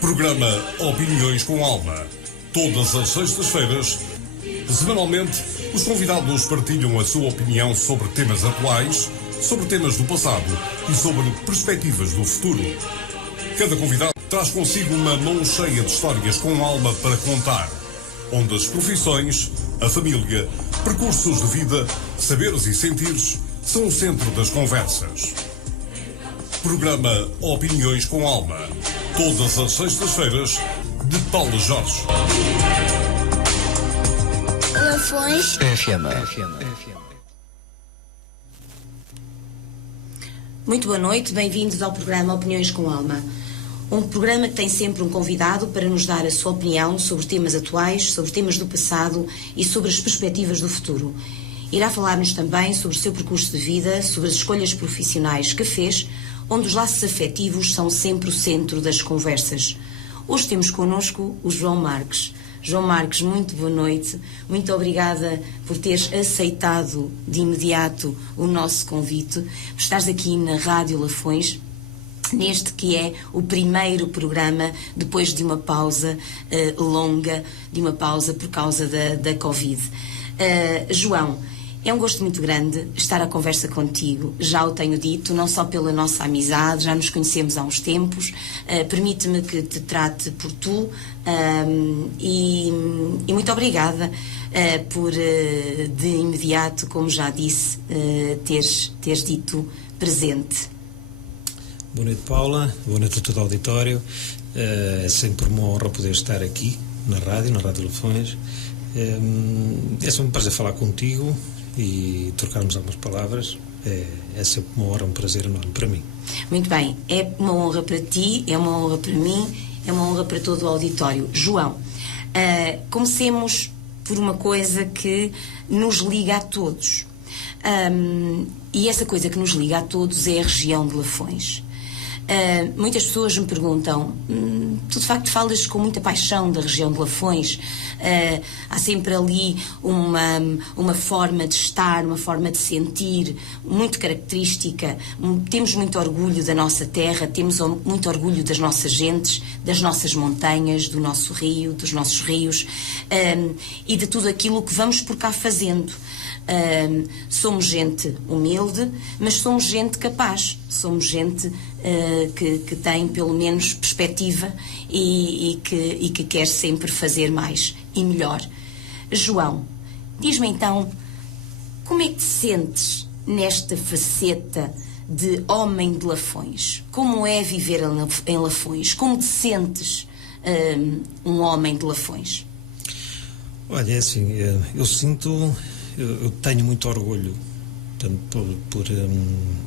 Programa Opiniões com Alma. Todas as sextas-feiras, semanalmente, os convidados partilham a sua opinião sobre temas atuais, sobre temas do passado e sobre perspectivas do futuro. Cada convidado traz consigo uma mão cheia de histórias com alma para contar, onde as profissões, a família, percursos de vida, saberes e sentires são o centro das conversas. Programa Opiniões com Alma. Todas as sextas-feiras, de Paula Jorge. Lafões FM. Muito boa noite, bem-vindos ao programa Opiniões com Alma. Um programa que tem sempre um convidado para nos dar a sua opinião sobre temas atuais, sobre temas do passado e sobre as perspectivas do futuro. Irá falar-nos também sobre o seu percurso de vida, sobre as escolhas profissionais que fez, onde os laços afetivos são sempre o centro das conversas. Hoje temos connosco o João Marques. João Marques, muito boa noite. Muito obrigada por teres aceitado de imediato o nosso convite. Estás aqui na Rádio Lafões, neste que é o primeiro programa depois de uma pausa longa, de uma pausa por causa da Covid. João, é um gosto muito grande estar à conversa contigo, já o tenho dito, não só pela nossa amizade, já nos conhecemos há uns tempos, permite-me que te trate por tu e muito obrigada por, de imediato, como já disse, teres dito presente. Boa noite, Paula, boa noite a todo o auditório, é sempre uma honra poder estar aqui na Rádio Lafões, é sempre um prazer falar contigo e trocarmos algumas palavras. É sempre uma honra, um prazer enorme para mim. Muito bem, é uma honra para ti, é uma honra para mim, é uma honra para todo o auditório. João, comecemos por uma coisa que nos liga a todos, e essa coisa que nos liga a todos é a região de Lafões. Muitas pessoas me perguntam, tu de facto falas com muita paixão da região de Lafões, há sempre ali uma forma de estar, uma forma de sentir muito característica, temos muito orgulho da nossa terra, temos muito orgulho das nossas gentes, das nossas montanhas, do nosso rio, dos nossos rios, e de tudo aquilo que vamos por cá fazendo. Somos gente humilde, mas somos gente capaz, somos gente que tem pelo menos perspectiva e que quer sempre fazer mais e melhor. João, diz-me então, como é que te sentes nesta faceta de homem de Lafões? Como é viver em Lafões? Como te sentes um homem de Lafões? Olha, é assim, eu tenho muito orgulho, portanto,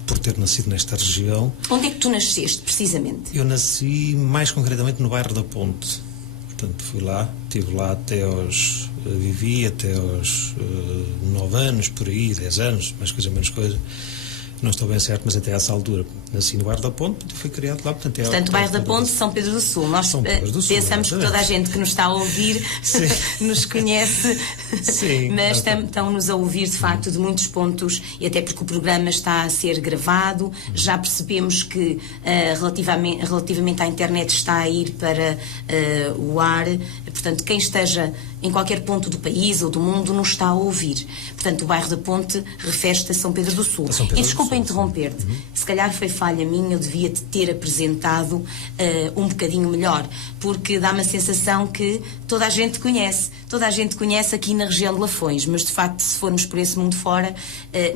por ter nascido nesta região. Onde é que tu nasceste, precisamente? Eu nasci mais concretamente no bairro da Ponte. Portanto, fui lá, estive lá vivi até aos 9 anos, por aí, 10 anos, mais coisa, menos coisa. Não estou bem certo, mas até essa altura nasci no bairro da Ponte e fui criado lá. Portanto, o bairro da Ponte, São Pedro do Sul. Nós pensamos que toda a gente que nos está a ouvir nos conhece, sim, mas estão-nos a ouvir de facto de muitos pontos, e até porque o programa está a ser gravado, já percebemos que relativamente à internet está a ir para o ar, portanto quem esteja em qualquer ponto do país ou do mundo nos está a ouvir. Portanto, o bairro da Ponte refere-se a São Pedro do Sul. E desculpa interromper-te, se calhar foi falha minha, eu devia-te ter apresentado um bocadinho melhor, porque dá-me a sensação que toda a gente conhece aqui na região de Lafões, mas de facto, se formos por esse mundo fora,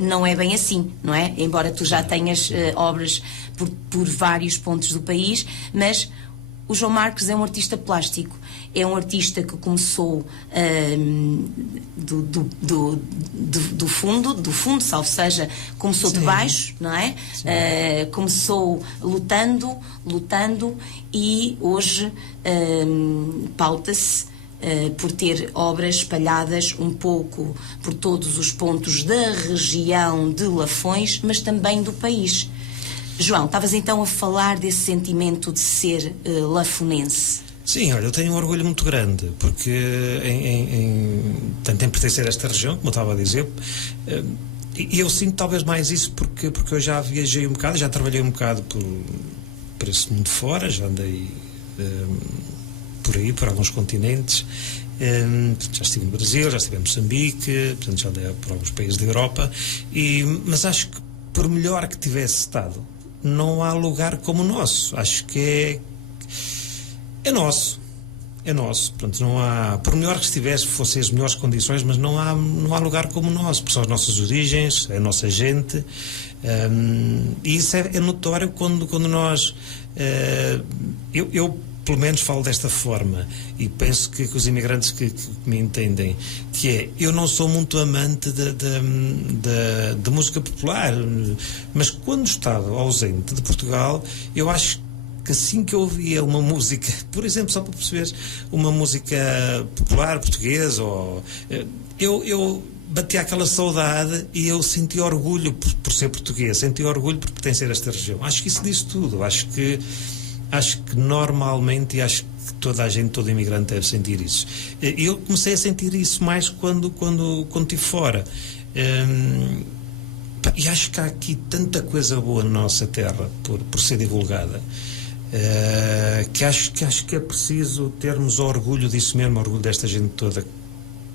não é bem assim, não é? Embora tu já tenhas obras por vários pontos do país, mas o João Marques é um artista plástico, é um artista que começou do fundo, salvo seja, começou de baixo, não é? Começou lutando e hoje pauta-se por ter obras espalhadas um pouco por todos os pontos da região de Lafões, mas também do país. João, estavas então a falar desse sentimento de ser lafonense. Sim, olha, eu tenho um orgulho muito grande, porque tanto em pertencer a esta região, como eu estava a dizer, e eu sinto talvez mais isso porque eu já viajei um bocado, já trabalhei um bocado por esse mundo fora, já andei por aí, por alguns continentes. Já estive no Brasil, já estive em Moçambique, portanto já andei por alguns países da Europa, mas acho que por melhor que tivesse estado, não há lugar como o nosso. Acho que é nosso. É nosso. Portanto, não há, por melhor que estivesse, fossem as melhores condições, mas não há lugar como o nosso, porque são as nossas origens, é a nossa gente. E isso é notório quando nós. Eu pelo menos falo desta forma, e penso que os imigrantes que me entendem, que é, eu não sou muito amante de música popular, mas quando estava ausente de Portugal, eu acho que assim que eu ouvia uma música, por exemplo, só para perceber, uma música popular portuguesa, eu batia aquela saudade e eu sentia orgulho por ser português, sentia orgulho por pertencer a esta região. Acho que isso diz tudo. Acho que normalmente, e acho que toda a gente, todo imigrante deve sentir isso. Eu comecei a sentir isso mais quando estive fora. E acho que há aqui tanta coisa boa na nossa terra por ser divulgada, que acho que é preciso termos orgulho disso mesmo, orgulho desta gente toda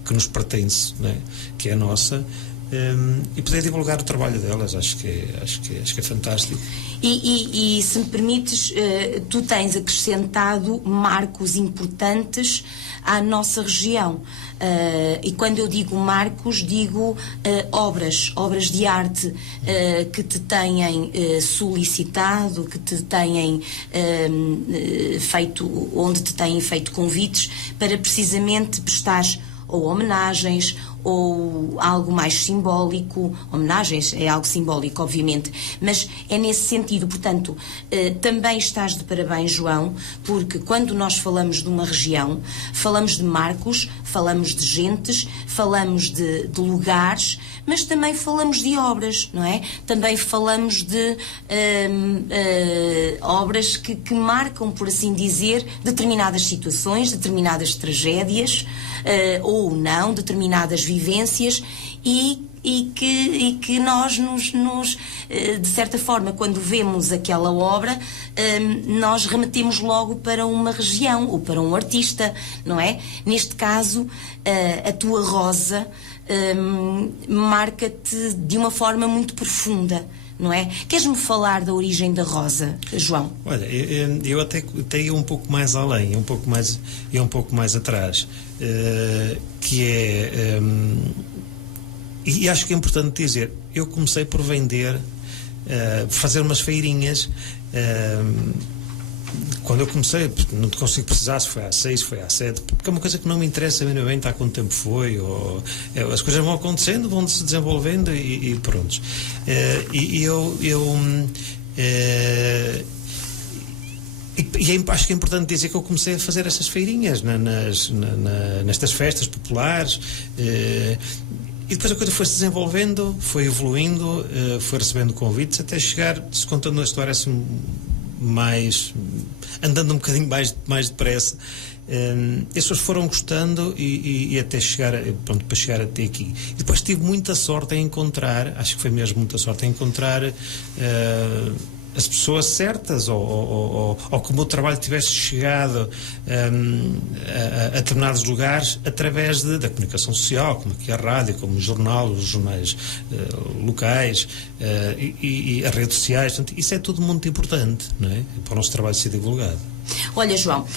que nos pertence, não é? Que é nossa. E poder divulgar o trabalho delas, acho que é fantástico. E se me permites, tu tens acrescentado marcos importantes à nossa região, e quando eu digo marcos, digo obras de arte que te tenham solicitado, que te tenham feito, onde te têm feito convites para precisamente prestares ou homenagens, ou algo mais simbólico. Homenagens é algo simbólico, obviamente, mas é nesse sentido. Portanto, também estás de parabéns, João, porque quando nós falamos de uma região, falamos de marcos, falamos de gentes, falamos de lugares, mas também falamos de obras, não é? Também falamos de obras que marcam, por assim dizer, determinadas situações, determinadas tragédias, ou não, determinadas vivências, e que nós de certa forma, quando vemos aquela obra, nós remetemos logo para uma região ou para um artista, não é? Neste caso, a tua Rosa marca-te de uma forma muito profunda, não é? Queres-me falar da origem da Rosa, João? Olha, eu até ia um pouco mais além, um pouco mais atrás, que é, e acho que é importante dizer, eu comecei por vender, por fazer umas feirinhas, quando eu comecei, não te consigo precisar se foi há 6, se foi há 7, porque é uma coisa que não me interessa bem há quanto tempo foi, as coisas vão acontecendo, vão se desenvolvendo e pronto. Acho que é importante dizer que eu comecei a fazer essas feirinhas nestas festas populares, e depois a coisa foi se desenvolvendo, foi evoluindo, foi recebendo convites, até chegar, se contando a história assim, andando um bocadinho mais depressa, as pessoas foram gostando e até chegar, pronto, para chegar até aqui. E depois tive muita sorte em encontrar, acho que foi mesmo muita sorte em encontrar as pessoas certas, ou que o meu trabalho tivesse chegado a determinados lugares através da comunicação social, como aqui a rádio, como o jornal, os jornais locais, e as redes sociais. Portanto, isso é tudo muito importante, não é? Para o nosso trabalho ser divulgado. Olha, João,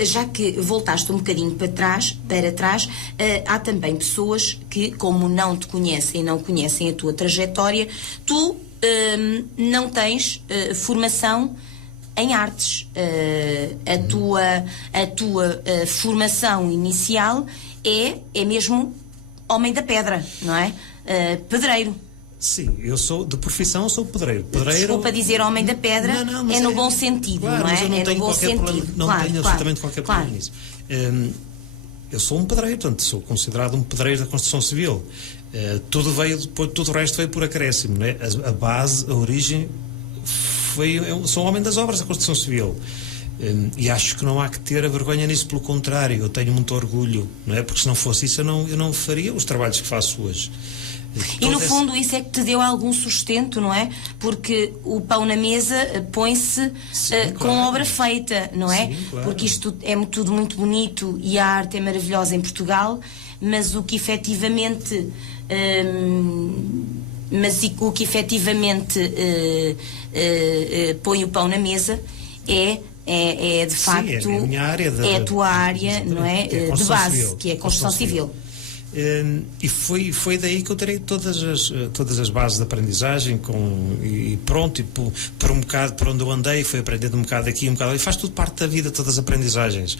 já que voltaste um bocadinho para trás, há também pessoas que, como não te conhecem e não conhecem a tua trajetória, tu não tens formação em artes. A tua formação inicial é mesmo homem da pedra, não é? Pedreiro. Sim, eu sou, de profissão, sou pedreiro. Desculpa dizer homem da pedra, não, no bom sentido, claro, não é? Mas eu não tenho qualquer problema, tenho absolutamente qualquer problema nisso. Eu sou um pedreiro, portanto, sou considerado um pedreiro da construção civil. Tudo o resto veio por acréscimo, não é? A base, a origem, sou um homem das obras da construção civil. E acho que não há que ter a vergonha nisso, pelo contrário, eu tenho muito orgulho, não é? Porque se não fosse isso eu não faria os trabalhos que faço hoje. E no fundo isso é que te deu algum sustento, não é? Porque o pão na mesa põe-se com obra feita, não é? Sim, claro. Porque isto é tudo muito bonito e a arte é maravilhosa em Portugal, mas o que efetivamente põe o pão na mesa é de facto, é a minha área é a tua área, não é? De base, civil, que é a construção civil. E foi daí que eu tirei todas as bases de aprendizagem e por um bocado por onde eu andei, fui aprendendo um bocado aqui, um bocado ali, faz tudo parte da vida, todas as aprendizagens.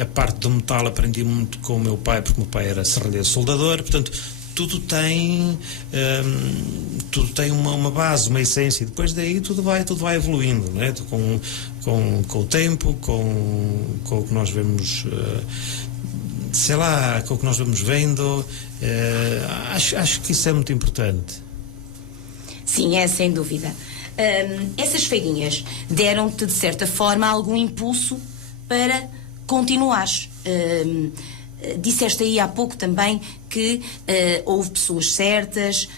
A parte do metal aprendi muito com o meu pai, porque o meu pai era serralheiro soldador, portanto tudo tem uma base, uma essência, e depois daí tudo vai evoluindo, não é? Com o tempo, com o que nós vemos, com o que nós vamos vendo. Acho que isso é muito importante. Sim, é sem dúvida. Essas feirinhas deram-te de certa forma algum impulso para continuares. Disseste aí há pouco também que houve pessoas certas,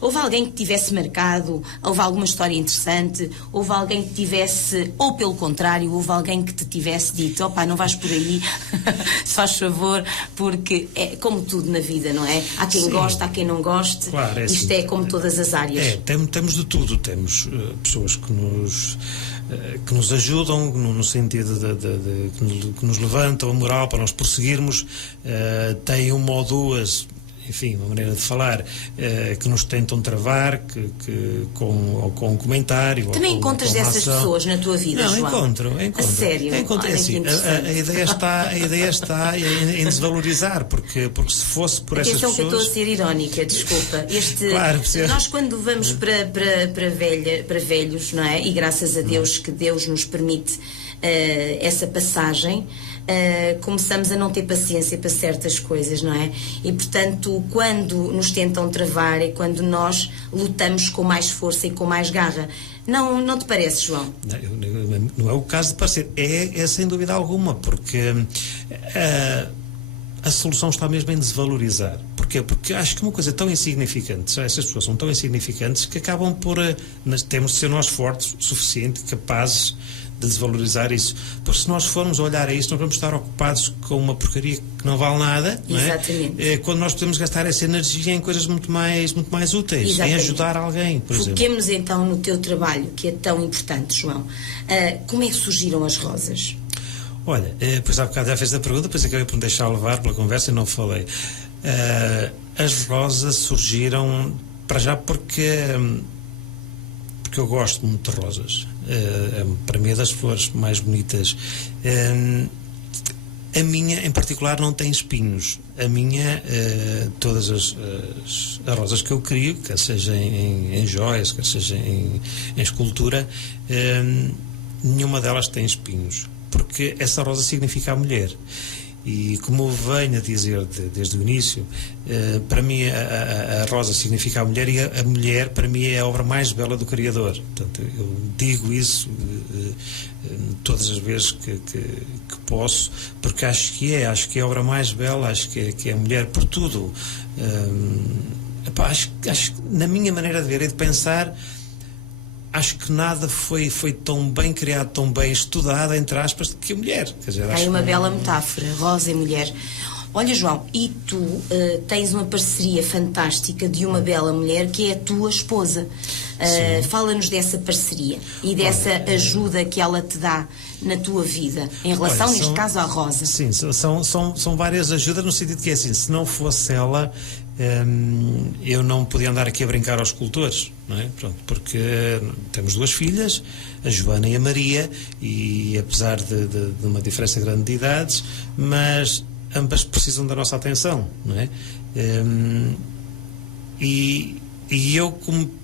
houve alguém que tivesse marcado, houve alguma história interessante, houve alguém que tivesse, ou pelo contrário, houve alguém que te tivesse dito: opá, não vais por aí, se faz favor, porque é como tudo na vida, não é? Há quem goste, há quem não goste. Claro, isto assim, é como todas as áreas. Temos de tudo, temos pessoas que nos ajudam no sentido que nos levantam a moral para nós prosseguirmos. Tem uma ou duas, enfim, uma maneira de falar, que nos tentam travar, com um comentário. Também encontras dessas pessoas na tua vida, Não, João? encontro. A sério? Olha, assim, a ideia está em desvalorizar, porque se fosse por essas pessoas... Atenção que eu estou a ser irónica, desculpa. Claro, nós quando vamos para velhos, não é? E graças a Deus que Deus nos permite essa passagem, começamos a não ter paciência para certas coisas, não é? E portanto, quando nos tentam travar, é quando nós lutamos com mais força e com mais garra. Não te parece, João? Não é o caso de parecer, é sem dúvida alguma, porque a solução está mesmo em desvalorizar. Porquê? Porque acho que uma coisa tão insignificante, essas pessoas são tão insignificantes que acabam por temos de ser nós fortes, suficiente, capazes de desvalorizar isso, porque se nós formos olhar a isso, nós vamos estar ocupados com uma porcaria que não vale nada, não é? Exatamente. Quando nós podemos gastar essa energia em coisas muito mais úteis. Exatamente. Em ajudar alguém, por exemplo. Foquemos então no teu trabalho, que é tão importante, João. Como é que surgiram as rosas? Olha, pois há bocado já fez a pergunta, depois acabei por me deixar levar pela conversa e não falei. As rosas surgiram para já porque eu gosto muito de rosas. Para mim é das flores mais bonitas. A minha em particular não tem espinhos. A minha, todas as rosas que eu crio, quer seja em joias, quer seja em escultura, nenhuma delas tem espinhos, porque essa rosa significa a mulher. E como eu venho a dizer desde o início, para mim a rosa significa a mulher, e a mulher para mim é a obra mais bela do Criador. Portanto, eu digo isso todas as vezes que posso, porque acho que é a obra mais bela, acho que é a mulher por tudo. Acho que na minha maneira de ver e de pensar, acho que nada foi tão bem criado, tão bem estudado, entre aspas, que a mulher. Quer dizer, Tem uma bela metáfora, rosa e mulher. Olha, João, e tu tens uma parceria fantástica de uma bela mulher que é a tua esposa. Fala-nos dessa parceria e dessa ajuda que ela te dá na tua vida, em relação, neste caso, à rosa. Sim, são várias ajudas, no sentido que é assim, se não fosse ela, eu não podia andar aqui a brincar aos escultores, não é? Pronto, porque temos duas filhas, a Joana e a Maria, e apesar de uma diferença grande de idades, mas ambas precisam da nossa atenção, não é? E eu, como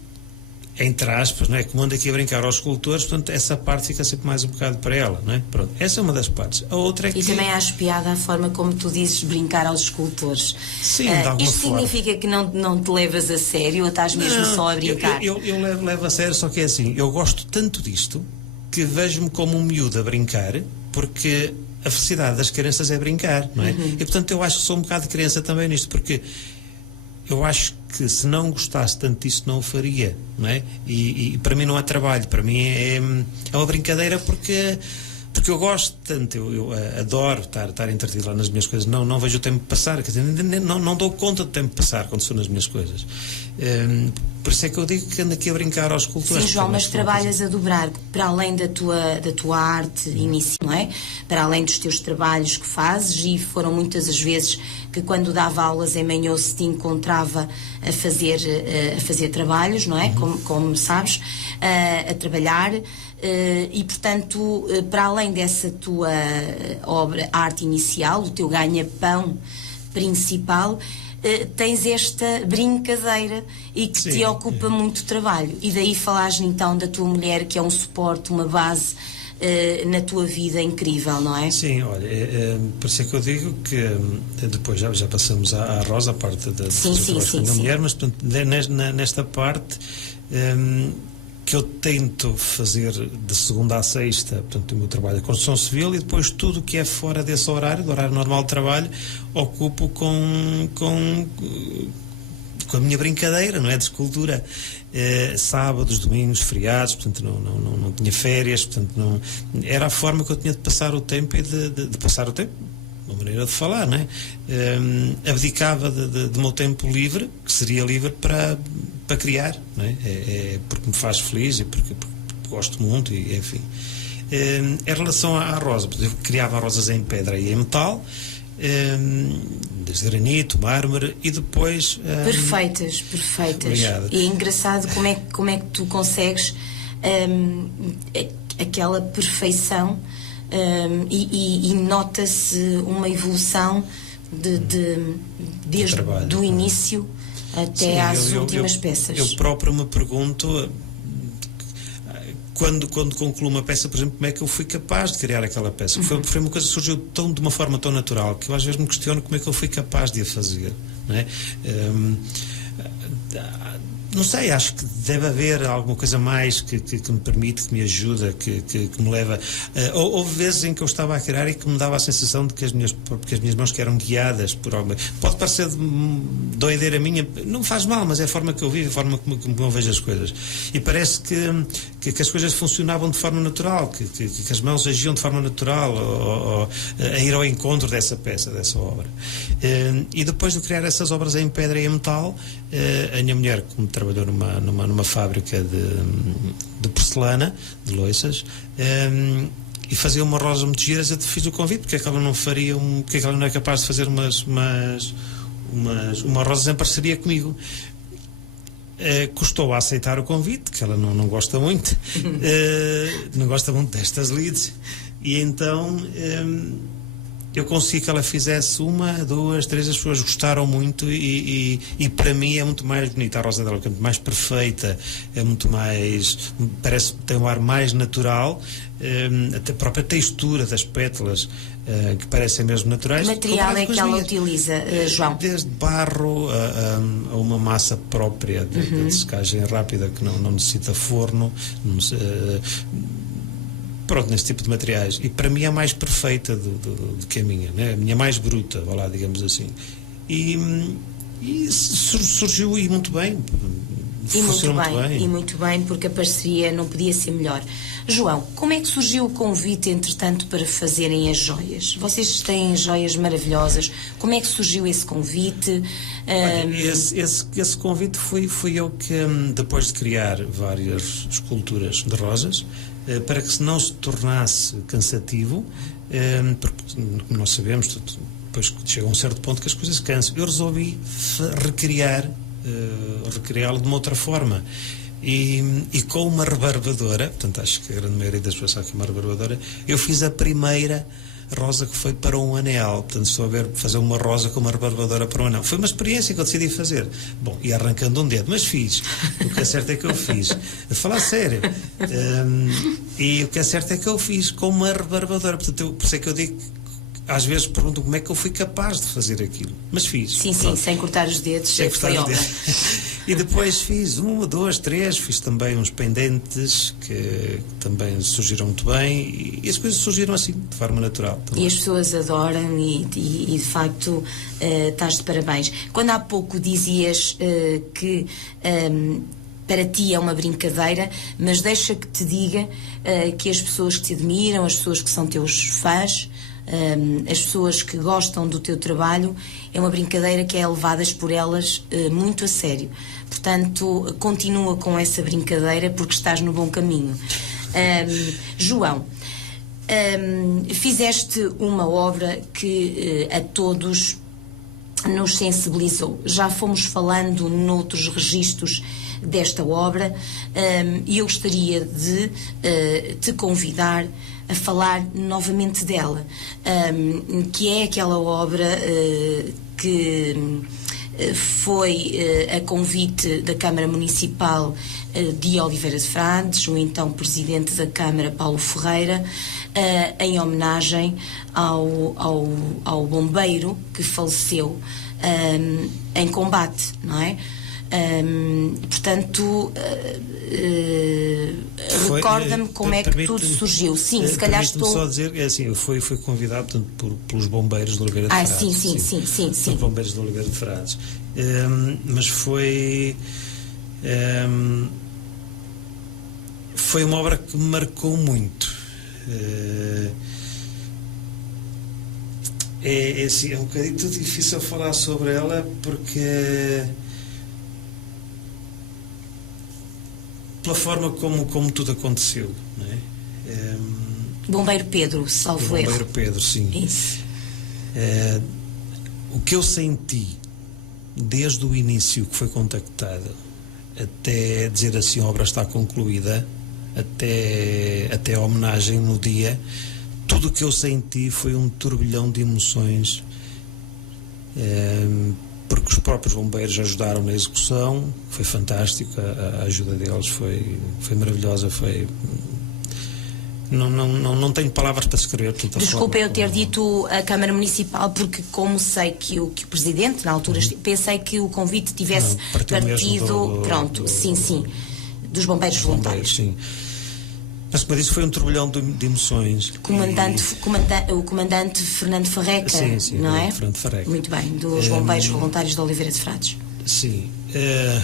entre aspas, não é? Como ando aqui a brincar aos escultores, portanto, essa parte fica sempre mais um bocado para ela, não é? Pronto, essa é uma das partes. A outra é que... E também acho piada a forma como tu dizes brincar aos escultores. Sim, de alguma isto forma. Significa que não te levas a sério ou estás mesmo só a brincar? Eu levo a sério, só que é assim, eu gosto tanto disto que vejo-me como um miúdo a brincar, porque a felicidade das crianças é brincar, não é? E portanto eu acho que sou um bocado de criança também nisto, porque eu acho que se não gostasse tanto disso não o faria, não é? E para mim não é trabalho, para mim é uma brincadeira porque eu gosto tanto, eu adoro estar entretido lá nas minhas coisas, não vejo o tempo passar, quer dizer, não dou conta do tempo passar quando estou nas minhas coisas. Por isso é que eu digo que ando aqui a brincar aos escultores. Sim, João, mas trabalhas a dobrar, para além da tua arte inicial, não é? Para além dos teus trabalhos que fazes, e foram muitas as vezes que quando dava aulas em Manhoso te encontrava a fazer trabalhos, não é? Como sabes, a trabalhar. E portanto, para além dessa tua obra, arte inicial, o teu ganha-pão principal, tens esta brincadeira e que te ocupa muito trabalho. E daí falares então da tua mulher, que é um suporte, uma base na tua vida incrível, não é? Sim, olha, por isso é que eu digo que depois já passamos à Rosa, a parte da minha mulher, mas portanto, nesta parte que eu tento fazer de segunda à sexta, portanto, o meu trabalho é construção civil, e depois tudo que é fora desse horário, do horário normal de trabalho, ocupo com a minha brincadeira, não é? De escultura. Sábados, domingos, feriados, portanto não tinha férias, portanto não, era a forma que eu tinha de passar o tempo e de passar o tempo, uma maneira de falar, não é? Abdicava do meu tempo livre, que seria livre para criar, não é? Porque me faz feliz e porque gosto muito, e enfim. Em relação à rosa, eu criava rosas em pedra e em metal, desde granito, mármore, e depois perfeitas. Obrigado. E é engraçado como é que tu consegues aquela perfeição, e nota-se uma evolução desde o início até às últimas peças. Eu próprio me pergunto, quando concluo uma peça, por exemplo, como é que eu fui capaz de criar aquela peça? Foi uma coisa que surgiu de uma forma tão natural que eu às vezes me questiono como é que eu fui capaz de a fazer, não é? Não sei, acho que deve haver alguma coisa mais que me permite, que me ajuda, que me leva. Houve vezes em que eu estava a criar e que me dava a sensação de que as minhas mãos que eram guiadas por alguma. Pode parecer doideira minha, não faz mal, mas é a forma que eu vivo, a forma como eu vejo as coisas. E parece que as coisas funcionavam de forma natural, que as mãos agiam de forma natural, a ir ao encontro dessa peça, dessa obra. E depois de criar essas obras em pedra e em metal, a minha mulher, como trabalhou numa fábrica de porcelana, de louças, e fazia uma rosa muito giras, eu te fiz o convite, porque é que ela não faria porque é que ela não é capaz de fazer umas rosas em parceria comigo. Custou a aceitar o convite, que ela não gosta muito, não gosta muito destas leads, e então eu consegui que ela fizesse 1, 2, 3, as pessoas gostaram muito, e para mim é muito mais bonita a rosa dela, é muito mais perfeita, é muito mais, parece que tem um ar mais natural, até a própria textura das pétalas, que parecem mesmo naturais. Que material é que ela utiliza, João? Desde barro a uma massa própria de secagem rápida, que não necessita forno, pronto, nesse tipo de materiais, e para mim é a mais perfeita do que a minha, né? A minha mais bruta, vá lá, digamos assim, e surgiu e muito bem, e muito bem, porque a parceria não podia ser melhor. João, como é que surgiu o convite, entretanto, para fazerem as joias? Vocês têm joias maravilhosas, como é que surgiu esse convite? Esse convite fui eu que, depois de criar várias esculturas de rosas, para que não se tornasse cansativo, porque, como nós sabemos, depois chega a um certo ponto que as coisas cansam, eu resolvi recriá-lo de uma outra forma, e com uma rebarbadora, portanto acho que a grande maioria das pessoas sabe que é uma rebarbadora, eu fiz a primeira rosa que foi para um anel, portanto estou a ver fazer uma rosa com uma rebarbadora para um anel. Foi uma experiência que eu decidi fazer. Bom, e arrancando um dedo, mas fiz. O que é certo é que eu fiz. A falar sério. E o que é certo é que eu fiz com uma rebarbadora. Portanto, por isso é que eu digo, às vezes pergunto como é que eu fui capaz de fazer aquilo. Mas fiz. Sim, sem cortar os dedos. Sem cortar os dedos. E depois fiz 1, 2, 3, fiz também uns pendentes que também surgiram muito bem, e as coisas surgiram assim, de forma natural também. E as pessoas adoram e de facto estás de parabéns. Quando há pouco dizias que para ti é uma brincadeira, mas deixa que te diga que as pessoas que te admiram, as pessoas que são teus fãs, as pessoas que gostam do teu trabalho, é uma brincadeira que é levadas por elas muito a sério. Portanto, continua com essa brincadeira porque estás no bom caminho. João, fizeste uma obra que a todos nos sensibilizou. Já fomos falando noutros registros desta obra, e eu gostaria de te convidar a falar novamente dela, que é aquela obra que foi a convite da Câmara Municipal de Oliveira de Frades, o então Presidente da Câmara, Paulo Ferreira, em homenagem ao bombeiro que faleceu em combate, não é? Portanto, recorda-me como é que tudo surgiu. Sim, se calhar estou... só dizer, assim, foi convidado, portanto, pelos bombeiros de Oliveira de Frades. Sim. Pelos bombeiros de Oliveira de Frades. Mas foi uma obra que me marcou muito. Assim, é um bocadinho difícil falar sobre ela, porque pela forma como tudo aconteceu, não é? Bombeiro Pedro, salvo erro. Bombeiro Pedro, sim. Isso. O que eu senti desde o início que foi contactado até dizer assim, a obra está concluída, até a homenagem no dia, tudo o que eu senti foi um turbilhão de emoções, porque os próprios bombeiros ajudaram na execução, foi fantástico, a ajuda deles foi maravilhosa, não tenho palavras para escrever. Desculpa eu ter dito a Câmara Municipal, porque como sei que o Presidente, na altura, pensei que o convite tivesse partido, pronto, sim, dos bombeiros voluntários. Sim. Mas como eu disse, foi um turbilhão de emoções. O comandante Fernando Farreca, sim, não é? Fernando Farreca. Muito bem, dos bombeiros voluntários de Oliveira de Frades. Sim. É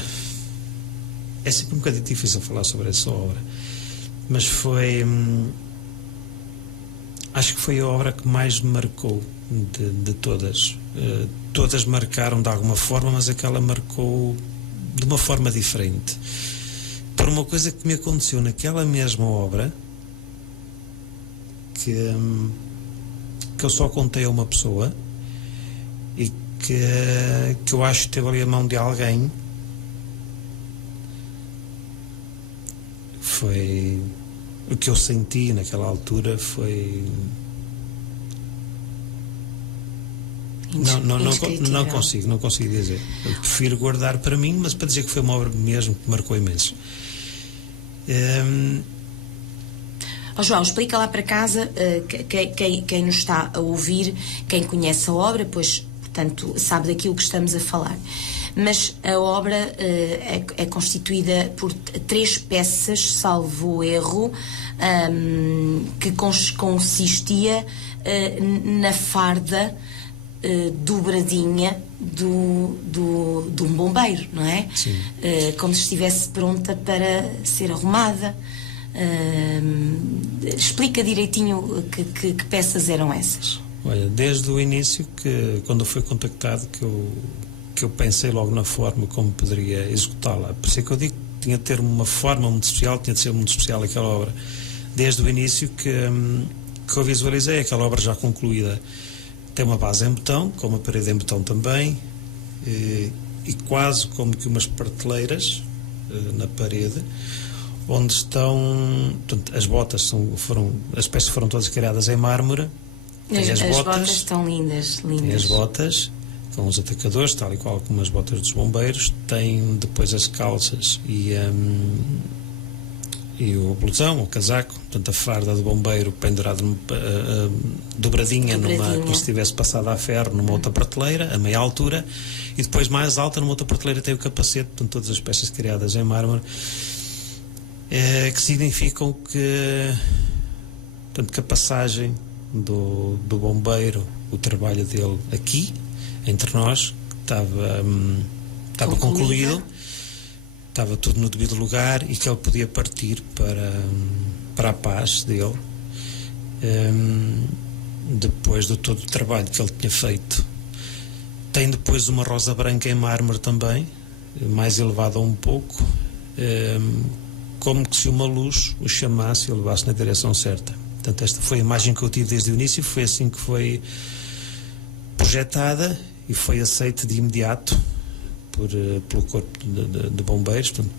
sempre um bocadinho difícil falar sobre essa obra, mas acho que foi a obra que mais me marcou de todas. Todas marcaram de alguma forma, mas aquela marcou de uma forma diferente. Por uma coisa que me aconteceu naquela mesma obra, que eu só contei a uma pessoa e que eu acho que teve ali a mão de alguém. Foi o que eu senti naquela altura, foi... Não consigo dizer. Eu prefiro guardar para mim, mas para dizer que foi uma obra mesmo que marcou imenso. João, explica lá para casa, quem nos está a ouvir, quem conhece a obra, pois, portanto, sabe daquilo que estamos a falar. Mas a obra é constituída por 3 peças, salvo erro, que consistia na farda dobradinha de um bombeiro, não é? Sim. Como se estivesse pronta para ser arrumada. Explica direitinho que peças eram essas. Olha, desde o início, quando eu fui contactado, que eu pensei logo na forma como poderia executá-la. Por isso é que eu digo que tinha de ter uma forma muito especial, tinha de ser muito especial aquela obra. Desde o início que eu visualizei aquela obra já concluída. Tem uma base em betão, com uma parede em betão também, e quase como que umas prateleiras na parede, onde estão... Portanto, as botas as peças foram todas criadas em mármore. As botas estão lindas. Tem as botas com os atacadores, tal e qual como as botas dos bombeiros. Tem depois as calças e e o blusão, o casaco, portanto a farda do bombeiro pendurado dobradinha, como se tivesse passado a ferro numa outra prateleira, a meia altura, e depois mais alta numa outra prateleira tem o capacete, portanto todas as peças criadas em mármore, que significam que a passagem do bombeiro, o trabalho dele aqui, entre nós, estava concluído, estava tudo no devido lugar e que ele podia partir para a paz dele, depois de todo o trabalho que ele tinha feito. Tem depois uma rosa branca em mármore também, mais elevada um pouco, como que se uma luz o chamasse e o levasse na direção certa. Portanto, esta foi a imagem que eu tive desde o início, foi assim que foi projetada e foi aceita de imediato pelo corpo de bombeiros, portanto,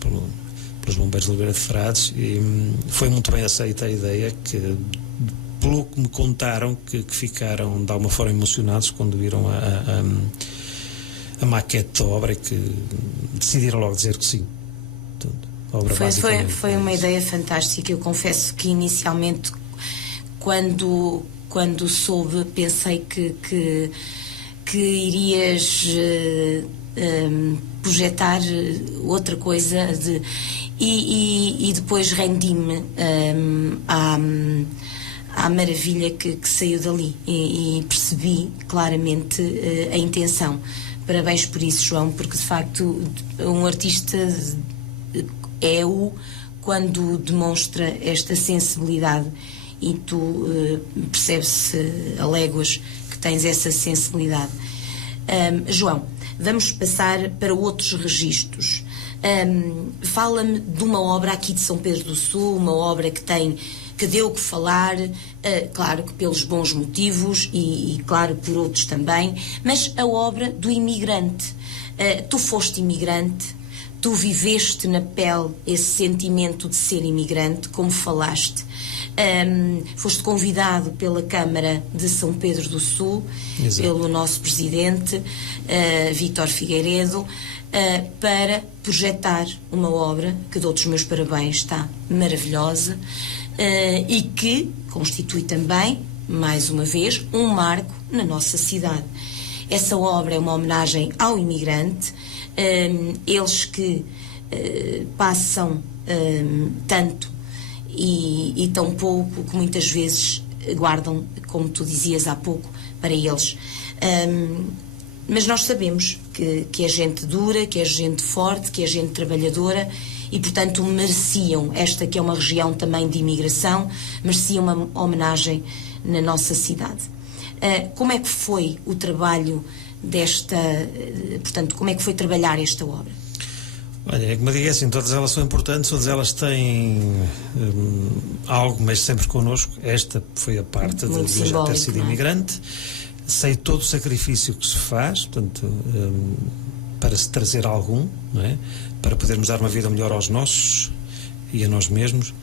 pelos bombeiros de Oliveira de Frades, e foi muito bem aceita a ideia, que pelo que me contaram, que ficaram de alguma forma emocionados quando viram a maquete da obra, e que decidiram logo dizer que sim. Portanto, a obra foi uma ideia fantástica. Eu confesso que inicialmente, quando soube, pensei que irias projetar outra coisa, e depois rendi-me à maravilha que saiu dali, e percebi claramente a intenção. Parabéns por isso, João, porque de facto um artista quando demonstra esta sensibilidade, e tu percebe-se a léguas que tens essa sensibilidade. João, vamos passar para outros registros. Fala-me de uma obra aqui de São Pedro do Sul, uma obra que deu o que falar, claro que pelos bons motivos e claro por outros também, mas a obra do imigrante. Tu foste imigrante, tu viveste na pele esse sentimento de ser imigrante, como falaste. Foste convidado pela Câmara de São Pedro do Sul, exato, pelo nosso presidente, Vítor Figueiredo, para projetar uma obra que dou-te os meus parabéns, está maravilhosa, e que constitui também, mais uma vez, um marco na nossa cidade. Essa obra é uma homenagem ao imigrante, eles que passam tanto e tão pouco, que muitas vezes guardam, como tu dizias há pouco, para eles. Mas nós sabemos que é gente dura, que é gente forte, que é gente trabalhadora, e portanto mereciam, esta que é uma região também de imigração, mereciam uma homenagem na nossa cidade. Como é que foi o trabalho como é que foi trabalhar esta obra? Olha, como eu digo, assim, todas elas são importantes, todas elas têm algo, mas sempre connosco. Esta foi a parte de já ter sido imigrante. Sei todo o sacrifício que se faz, portanto, para se trazer algum, não é? Para podermos dar uma vida melhor aos nossos e a nós mesmos.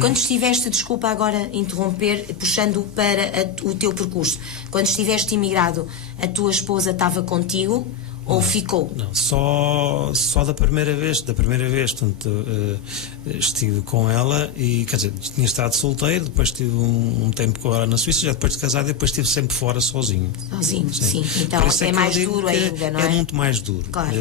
Quando estiveste, desculpa agora interromper, puxando para o teu percurso, quando estiveste imigrado, a tua esposa estava contigo ou ficou? Não, só da primeira vez, portanto, estive com ela, e quer dizer, tinha estado solteiro, depois tive um tempo com ela na Suíça, já depois de casado, e depois estive sempre fora sozinho. Sozinho, sim. Então é mais duro ainda, não é? É muito mais duro. Claro.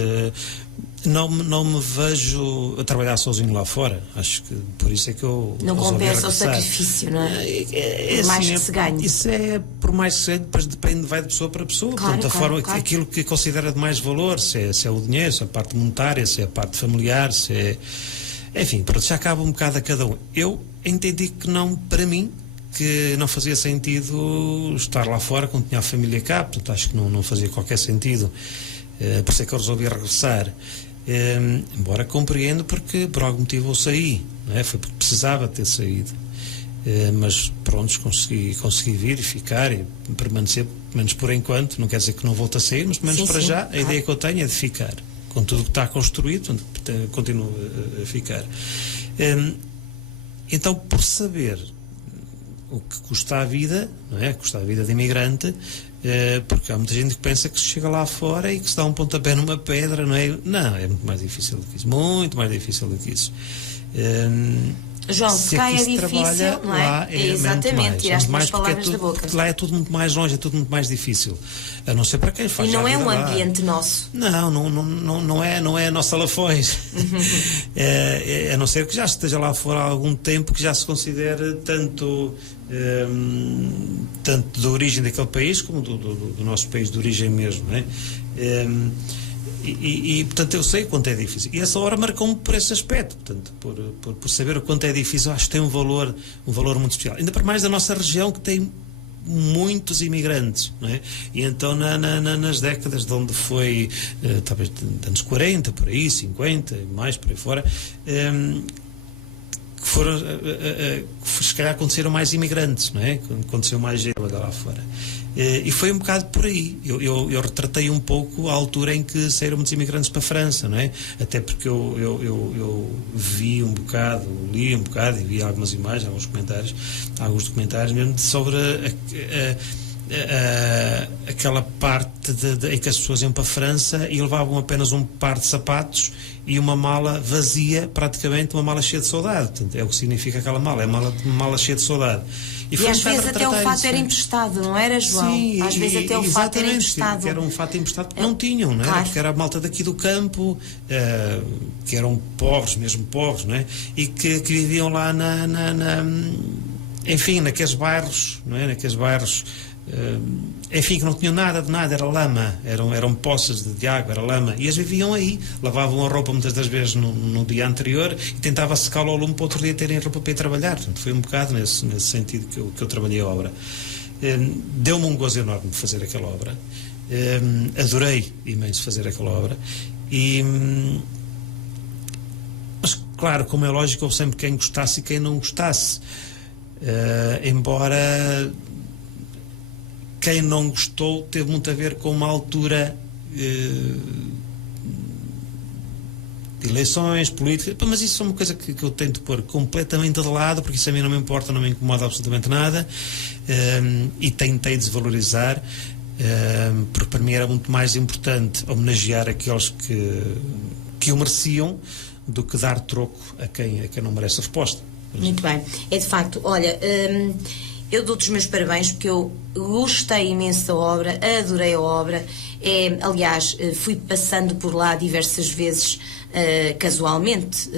Não me vejo a trabalhar sozinho lá fora. Acho que por isso é que eu não compensa o sacrifício, não é? Por mais que se ganhe. Isso é, por mais que se ganhe, depois depende, vai de pessoa para pessoa. Claro, portanto, claro. Aquilo que considera de mais valor, se é o dinheiro, se é a parte monetária, se é a parte familiar, se é... Enfim, pronto, já acaba um bocado a cada um. Eu entendi que não, para mim, que não fazia sentido estar lá fora quando tinha a família cá, portanto acho que não fazia qualquer sentido. Por isso é que eu resolvi regressar. Embora compreendo, porque por algum motivo eu saí, não é? Foi porque precisava ter saído, mas pronto, consegui vir e ficar e permanecer, pelo menos por enquanto. Não quer dizer que não volte a sair, mas pelo menos para já a ideia que eu tenho é de ficar com tudo que está construído, continuo a ficar. Então, por saber o que custa a vida, não é? Custa a vida de imigrante, porque há muita gente que pensa que se chega lá fora e que se dá um pontapé numa pedra, não é? Não, é muito mais difícil do que isso, muito mais difícil do que isso. João, se cá é difícil, não é? Lá Exatamente, tiraste as palavras da boca. Lá é tudo muito mais longe, é tudo muito mais difícil. A não ser para quem faz. E não é um lá. ambiente nosso. Não é a nossa Lafões. A não ser que já esteja lá fora há algum tempo, que já se considere tanto da origem daquele país como do nosso país de origem mesmo, não é? Portanto, eu sei o quanto é difícil. E essa hora marcou-me por esse aspecto, portanto, por saber o quanto é difícil. Acho que tem um valor muito especial. Ainda para mais da nossa região, que tem muitos imigrantes, não é? E então nas décadas de onde foi, talvez de anos 40, por aí, 50, e mais por aí fora, que foram, se calhar aconteceram mais imigrantes, não é? Aconteceu mais gente lá fora. E foi um bocado por aí. Eu retratei um pouco a altura em que saíram muitos imigrantes para a França, não é? Até porque eu vi um bocado, li um bocado e vi algumas imagens, alguns documentários mesmo sobre aquela parte em que as pessoas iam para a França e levavam apenas um par de sapatos e uma mala vazia, praticamente uma mala cheia de saudade. Portanto, é o que significa aquela mala, é uma mala cheia de saudade. E às vezes até o fato era emprestado, não era, João? Sim, às vezes até o fato era emprestado. Era um fato emprestado porque não tinham, não é? Claro. Porque era a malta daqui do campo, que eram pobres, mesmo pobres, não é? E que viviam lá enfim, naqueles bairros, não é? Naqueles bairros, enfim, que não tinham nada de nada, era lama, eram poças de água, era lama, e eles viviam aí, lavavam a roupa muitas das vezes no dia anterior e tentavam secá-lo ao lume para outro dia terem roupa para ir trabalhar. Portanto, foi um bocado nesse sentido que eu trabalhei a obra. Deu-me um gozo enorme de fazer aquela obra, adorei imenso fazer aquela obra, mas claro, como é lógico, houve sempre quem gostasse e quem não gostasse, embora quem não gostou teve muito a ver com uma altura de eleições, políticas, mas isso é uma coisa que eu tento pôr completamente de lado, porque isso a mim não me importa, não me incomoda absolutamente nada, e tentei desvalorizar, porque para mim era muito mais importante homenagear aqueles que o mereciam do que dar troco a quem não merece a resposta. Muito bem. É de facto, olha, eu dou-te os meus parabéns porque eu gostei imenso da obra, adorei a obra. Aliás, fui passando por lá diversas vezes, casualmente,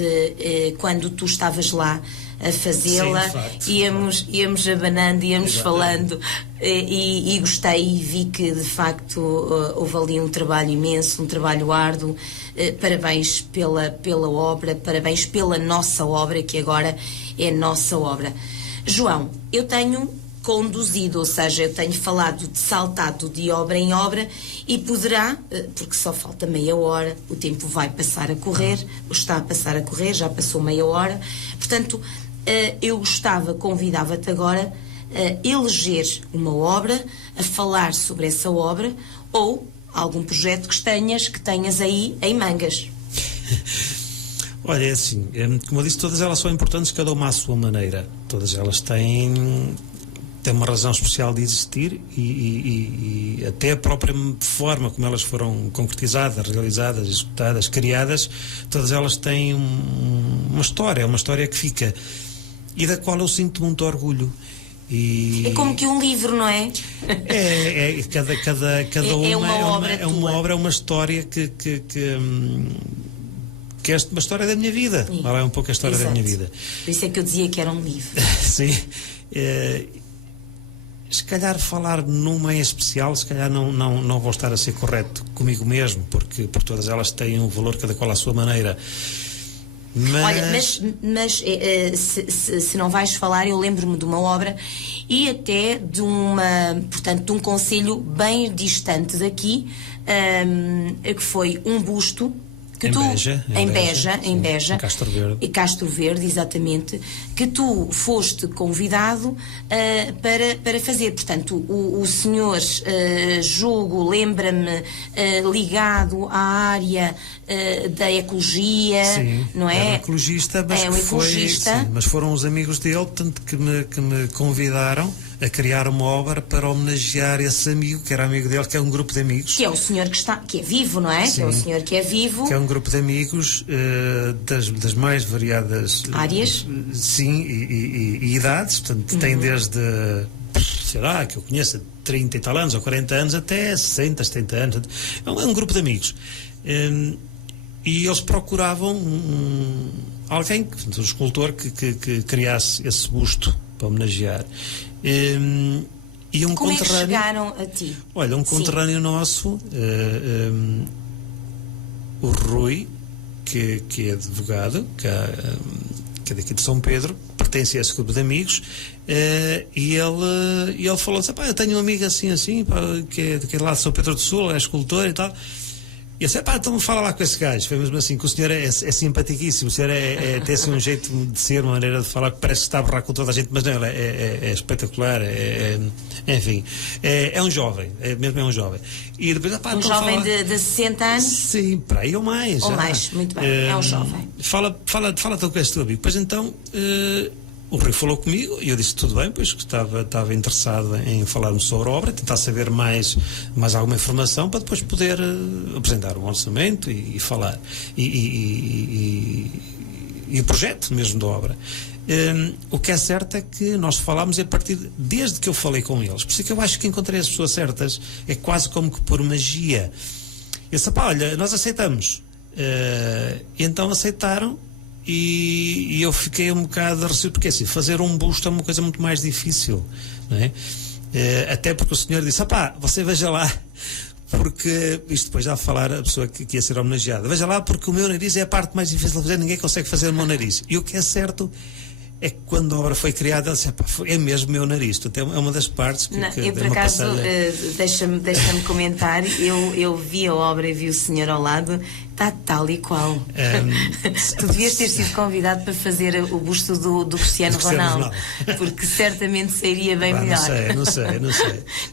quando tu estavas lá a fazê-la. Íamos abanando, íamos falando, e gostei e vi que de facto houve ali um trabalho imenso, um trabalho árduo. Parabéns pela obra, parabéns pela nossa obra, que agora é nossa obra. João, eu tenho conduzido, ou seja, eu tenho falado de saltado de obra em obra e poderá, porque só falta meia hora, o tempo vai passar a correr, está a passar a correr, já passou meia hora, portanto, eu convidava-te agora a eleger uma obra, a falar sobre essa obra ou algum projeto que tenhas aí em mangas. Olha, é assim, como eu disse, todas elas são importantes, cada uma à sua maneira. Todas elas têm uma razão especial de existir e até a própria forma como elas foram concretizadas, realizadas, executadas, criadas, todas elas têm uma história que fica e da qual eu sinto muito orgulho. É como que um livro, não é? Cada uma é uma obra, é uma história que é uma história da minha vida. É um pouco a história da minha vida. Por isso é que eu dizia que era um livro. Sim. Se calhar falar numa em especial, se calhar não vou estar a ser correto comigo mesmo, porque todas elas têm um valor, cada qual à sua maneira. Mas se não vais falar, eu lembro-me de uma obra e até de um concelho bem distante daqui, que foi um busto que em Beja, Castro Verde, exatamente, que tu foste convidado para fazer. Portanto, o senhor, julgo, lembra-me, ligado à área da ecologia, sim, não é? É um ecologista, mas, mas foram os amigos dele, portanto, que me convidaram a criar uma obra para homenagear esse amigo, que era amigo dele, que é um grupo de amigos. Que é o senhor que é vivo, não é? Sim. Que é o senhor que é vivo. Que é um grupo de amigos das mais variadas áreas. Sim, e idades. Portanto, tem desde, sei lá, que eu conheço, 30 e tal anos, ou 40 anos, até 60, 70 anos. É um grupo de amigos. E eles procuravam alguém, um escultor, que criasse esse busto para homenagear. E um Como conterrâneo, é que chegaram a ti? Olha, um conterrâneo nosso, o Rui, que é advogado, que é daqui de São Pedro, pertence a esse grupo de amigos, e ele falou assim: eu tenho um amigo assim, que é lá de São Pedro do Sul, é escultor e tal. E eu disse: então fala lá com esse gajo. Foi mesmo assim, que o senhor é simpaticíssimo, o senhor tem assim um jeito de ser, uma maneira de falar que parece que está a borrar com toda a gente, mas não, ele é espetacular, enfim, é um jovem, mesmo é um jovem. E depois, um jovem de 60 anos? Sim, para aí ou mais. Ou mais, muito bem, é um jovem. Fala então com esse teu amigo. Pois então, o Rui falou comigo e eu disse tudo bem, pois que estava interessado em falarmos sobre a obra, tentar saber mais alguma informação para depois poder apresentar um orçamento e falar. E o projeto mesmo da obra. O que é certo é que nós falámos desde que eu falei com eles. Por isso é que eu acho que encontrei as pessoas certas. É quase como que por magia. Eu disse: olha, nós aceitamos. E então aceitaram. E eu fiquei um bocado receoso, porque assim, fazer um busto é uma coisa muito mais difícil, não é? Até porque o senhor disse: você veja lá, porque isto depois já a falar a pessoa que ia ser homenageada, veja lá, porque o meu nariz é a parte mais difícil de fazer, ninguém consegue fazer o meu nariz. E o que é certo é que quando a obra foi criada, ele disse: é mesmo o meu nariz. Portanto, é uma das partes que eu, por acaso, deixa-me comentar, eu vi a obra e vi o senhor ao lado, está tal e qual. Tu devias ter sido convidado para fazer o busto do Cristiano Ronaldo, porque certamente sairia bem melhor. Não sei.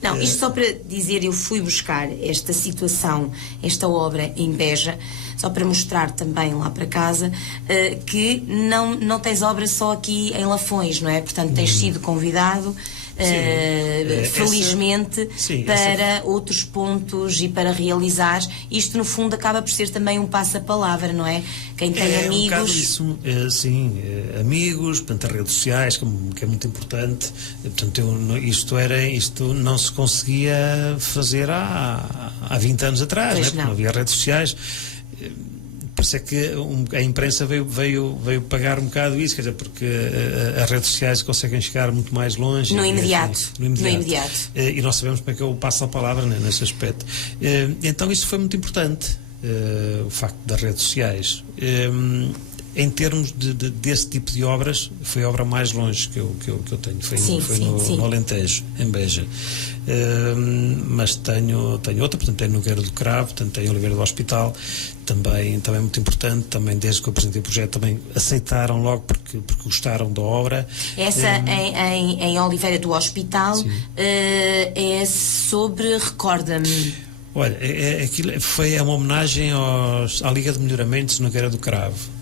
Não, isto só para dizer, eu fui buscar esta situação, esta obra em Beja, só para mostrar também lá para casa que não tens obra só aqui em Lafões, não é? Portanto, tens sido convidado felizmente para outros pontos e para realizar. Isto no fundo acaba por ser também um passa-palavra, não é? Quem tem amigos... isso, amigos, portanto, as redes sociais, que é muito importante. Portanto, isto não se conseguia fazer há 20 anos atrás, não havia redes sociais. Por isso é que a imprensa veio pagar um bocado isso, quer dizer, porque as redes sociais conseguem chegar muito mais longe. No imediato. E nós sabemos como é que eu passo a palavra, né, nesse aspecto. Então isso foi muito importante, o facto das redes sociais. Em termos desse tipo de obras, foi a obra mais longe que eu tenho. Foi no Alentejo, em Beja. Mas tenho outra, portanto, tenho Nogueira do Cravo, portanto, tenho Oliveira do Hospital, também muito importante. Também, desde que eu apresentei o projeto, também aceitaram logo porque gostaram da obra. Essa em Oliveira do Hospital é sobre, recorda-me. Olha, aquilo foi uma homenagem à Liga de Melhoramentos Nogueira do Cravo.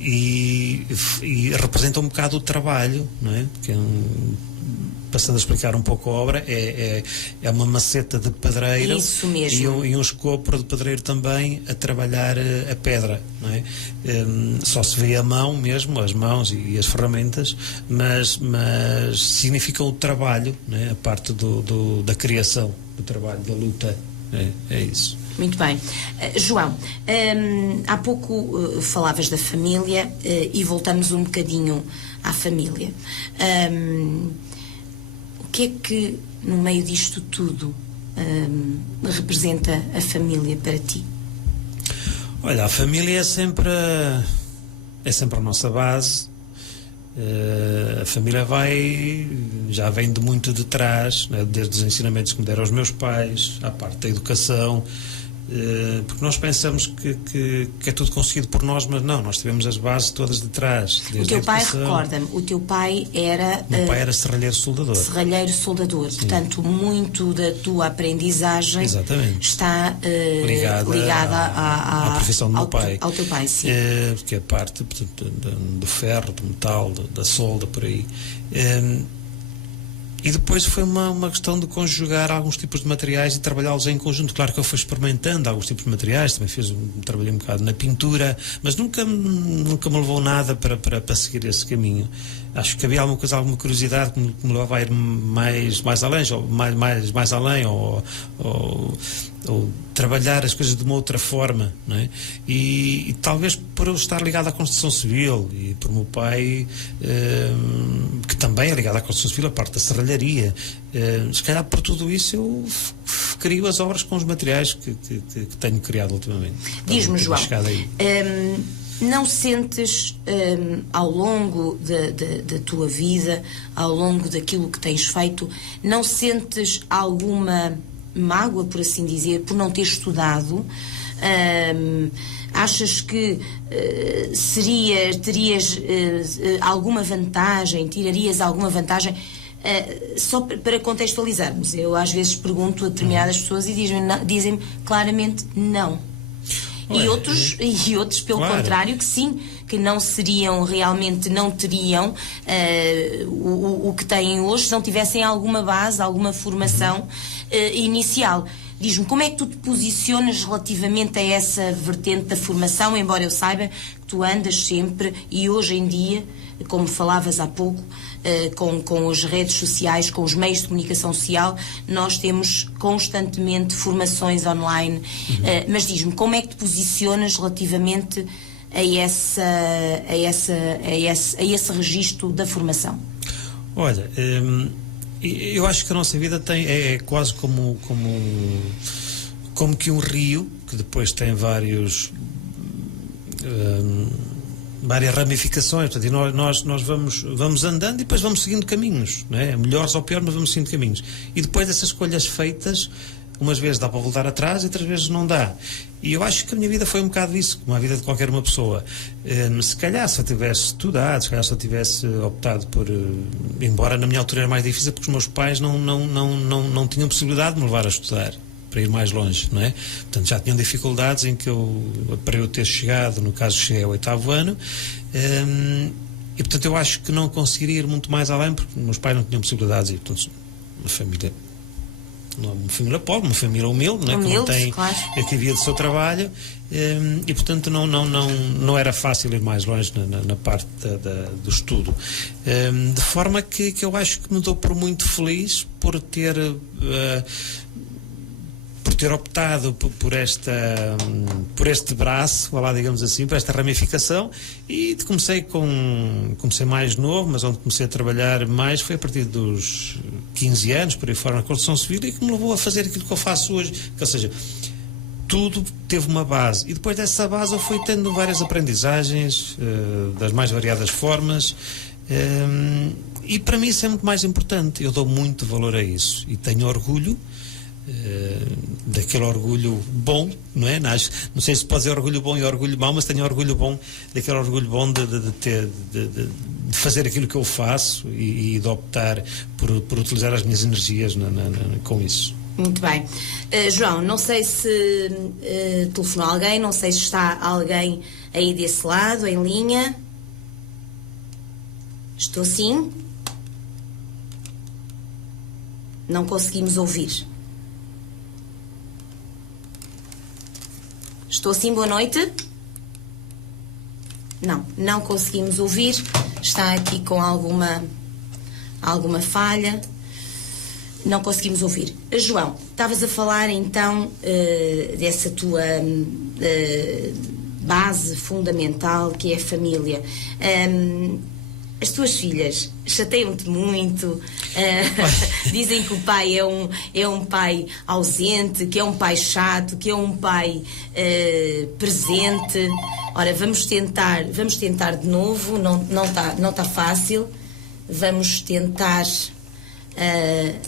E representa um bocado o trabalho, não é? Que passando a explicar um pouco a obra, é uma maceta de pedreiro. Isso mesmo. E um escopo de pedreiro também a trabalhar a pedra, não é? Só se vê a mão mesmo, as mãos e as ferramentas, mas significa o trabalho, não é? A parte da criação, do trabalho, da luta. É isso. Muito bem. João, há pouco falavas da família e voltamos um bocadinho à família. O que é que, no meio disto tudo, representa a família para ti? Olha, a família é sempre a nossa base. A família já vem de muito de trás, né? Desde os ensinamentos que me deram aos meus pais, à parte da educação, porque nós pensamos que é tudo conseguido por nós, mas não, nós tivemos as bases todas de trás. O teu pai, recorda-me, o teu pai era... Meu pai era serralheiro soldador. Serralheiro soldador, portanto, muito da tua aprendizagem está ligada à profissão do meu pai. Ao teu pai, sim. Que é parte do ferro, do metal, da solda, por aí. E depois foi uma questão de conjugar alguns tipos de materiais e trabalhá-los em conjunto. Claro que eu fui experimentando alguns tipos de materiais, também trabalhei um bocado na pintura, mas nunca me levou nada para seguir esse caminho. Acho que havia alguma curiosidade que me levava a ir mais além, ou trabalhar as coisas de uma outra forma, não é? E talvez por eu estar ligado à construção civil e por meu pai, que também é ligado à construção civil, a parte da serralharia, se calhar por tudo isso eu crio as obras com os materiais que tenho criado ultimamente. Diz-me, João, não sentes ao longo da tua vida, ao longo daquilo que tens feito, não sentes alguma mágoa, por assim dizer, por não ter estudado? Achas que terias alguma vantagem, tirarias alguma vantagem? Só para contextualizarmos, eu às vezes pergunto a determinadas pessoas e dizem-me claramente não. E outros pelo contrário, que sim, que não seriam realmente, não teriam o que têm hoje se não tivessem alguma base, alguma formação inicial. Diz-me, como é que tu te posicionas relativamente a essa vertente da formação, embora eu saiba que tu andas sempre, e hoje em dia, como falavas há pouco, com as redes sociais, com os meios de comunicação social, nós temos constantemente formações online. Mas diz-me, como é que te posicionas relativamente a esse registro da formação? Olha, eu acho que a nossa vida é quase como que um rio que depois tem várias ramificações. Portanto, e nós vamos andando e depois vamos seguindo caminhos, não é? Melhores ou piores, mas vamos seguindo caminhos. E depois dessas escolhas feitas, umas vezes dá para voltar atrás e outras vezes não dá. E eu acho que a minha vida foi um bocado isso, como a vida de qualquer uma pessoa. Se calhar se eu tivesse estudado, se calhar se eu tivesse optado por... embora na minha altura era mais difícil, porque os meus pais não tinham possibilidade de me levar a estudar, para ir mais longe, não é? Portanto, já tinham dificuldades para eu ter chegado, no caso cheguei ao 8º ano, e portanto eu acho que não conseguiria ir muito mais além, porque meus pais não tinham possibilidades, e portanto uma família pobre, uma família humilde, não é? Que não tem, claro, que vivia do seu trabalho, e portanto não era fácil ir mais longe na parte do estudo, de forma que eu acho que me dou por muito feliz por ter optado por este braço, digamos assim, por esta ramificação, e comecei mais novo, mas onde comecei a trabalhar mais foi a partir dos 15 anos, por aí fora, na construção civil, e que me levou a fazer aquilo que eu faço hoje, ou seja, tudo teve uma base, e depois dessa base eu fui tendo várias aprendizagens das mais variadas formas, e para mim isso é muito mais importante. Eu dou muito valor a isso e tenho orgulho daquele orgulho bom, não é? Não sei se pode ser orgulho bom e orgulho mau, mas tenho orgulho bom, daquele orgulho bom de fazer aquilo que eu faço e de optar por utilizar as minhas energias com isso. Muito bem. João, não sei se telefonou alguém, não sei se está alguém aí desse lado, em linha. Estou sim? Não conseguimos ouvir. Estou sim, boa noite? Não conseguimos ouvir. Está aqui com alguma falha. Não conseguimos ouvir. João, estavas a falar então dessa tua base fundamental, que é a família. As tuas filhas chateiam-te muito, dizem que o pai é um pai ausente, que é um pai chato, que é um pai presente. Ora, vamos tentar de novo, não tá fácil. Vamos tentar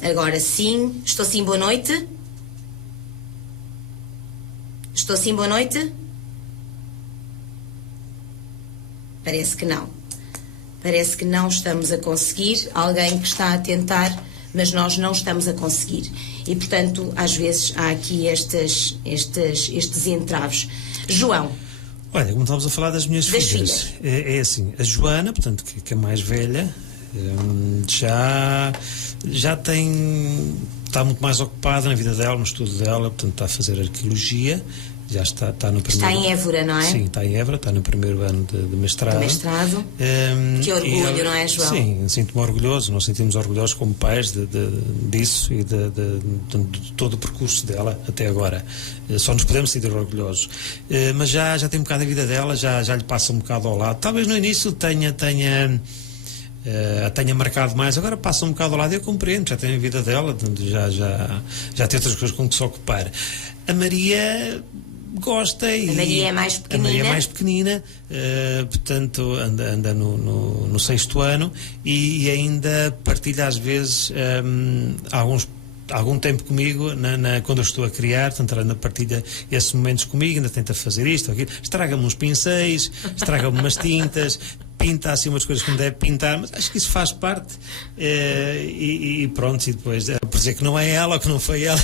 agora sim. Estou sim, boa noite? Estou sim, boa noite? Parece que não. Parece que não estamos a conseguir. Alguém que está a tentar, mas nós não estamos a conseguir. E, portanto, às vezes há aqui estes entraves. João. Olha, como estávamos a falar das minhas filhas. É assim, a Joana, portanto, que é mais velha, Já está muito mais ocupada na vida dela, no estudo dela, portanto está a fazer arqueologia. Já está no primeiro... Está em Évora, não é? Sim, está em Évora, está no primeiro ano de mestrado. Que orgulho, não é, João? Sim, sinto-me orgulhoso, nós sentimos orgulhosos como pais disso e de todo o percurso dela até agora. Só nos podemos sentir orgulhosos. Mas já tem um bocado a vida dela, já lhe passa um bocado ao lado. Talvez no início tenha marcado mais, agora passa um bocado ao lado e eu compreendo, já tem a vida dela, já tem outras coisas com que se ocupar. A Maria gosta e... A Maria é mais pequenina. A Maria é mais pequenina, portanto anda no 6º ano e ainda partilha às vezes algum tempo comigo quando eu estou a criar, portanto ela ainda partilha esses momentos comigo, ainda tenta fazer isto ou aquilo, estraga-me uns pincéis, estraga-me umas tintas, pinta assim umas coisas que não deve pintar, mas acho que isso faz parte e pronto, e depois por dizer que não é ela ou que não foi ela.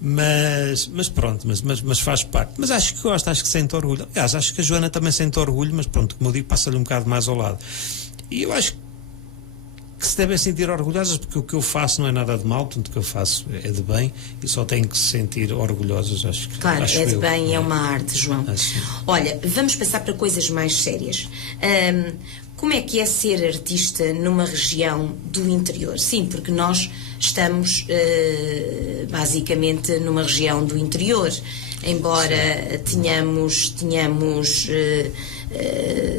Mas pronto, mas faz parte. Mas acho que gosta, acho que sente orgulho. Aliás, acho que a Joana também sente orgulho, mas pronto, como eu digo, passa-lhe um bocado mais ao lado. E eu acho que se devem sentir orgulhosas, porque o que eu faço não é nada de mal, portanto o que eu faço é de bem e só têm que se sentir orgulhosas. Acho que claro, acho é de bem, é uma arte, João. Olha, vamos passar para coisas mais sérias. Como é que é ser artista numa região do interior? Sim, porque nós estamos basicamente numa região do interior, embora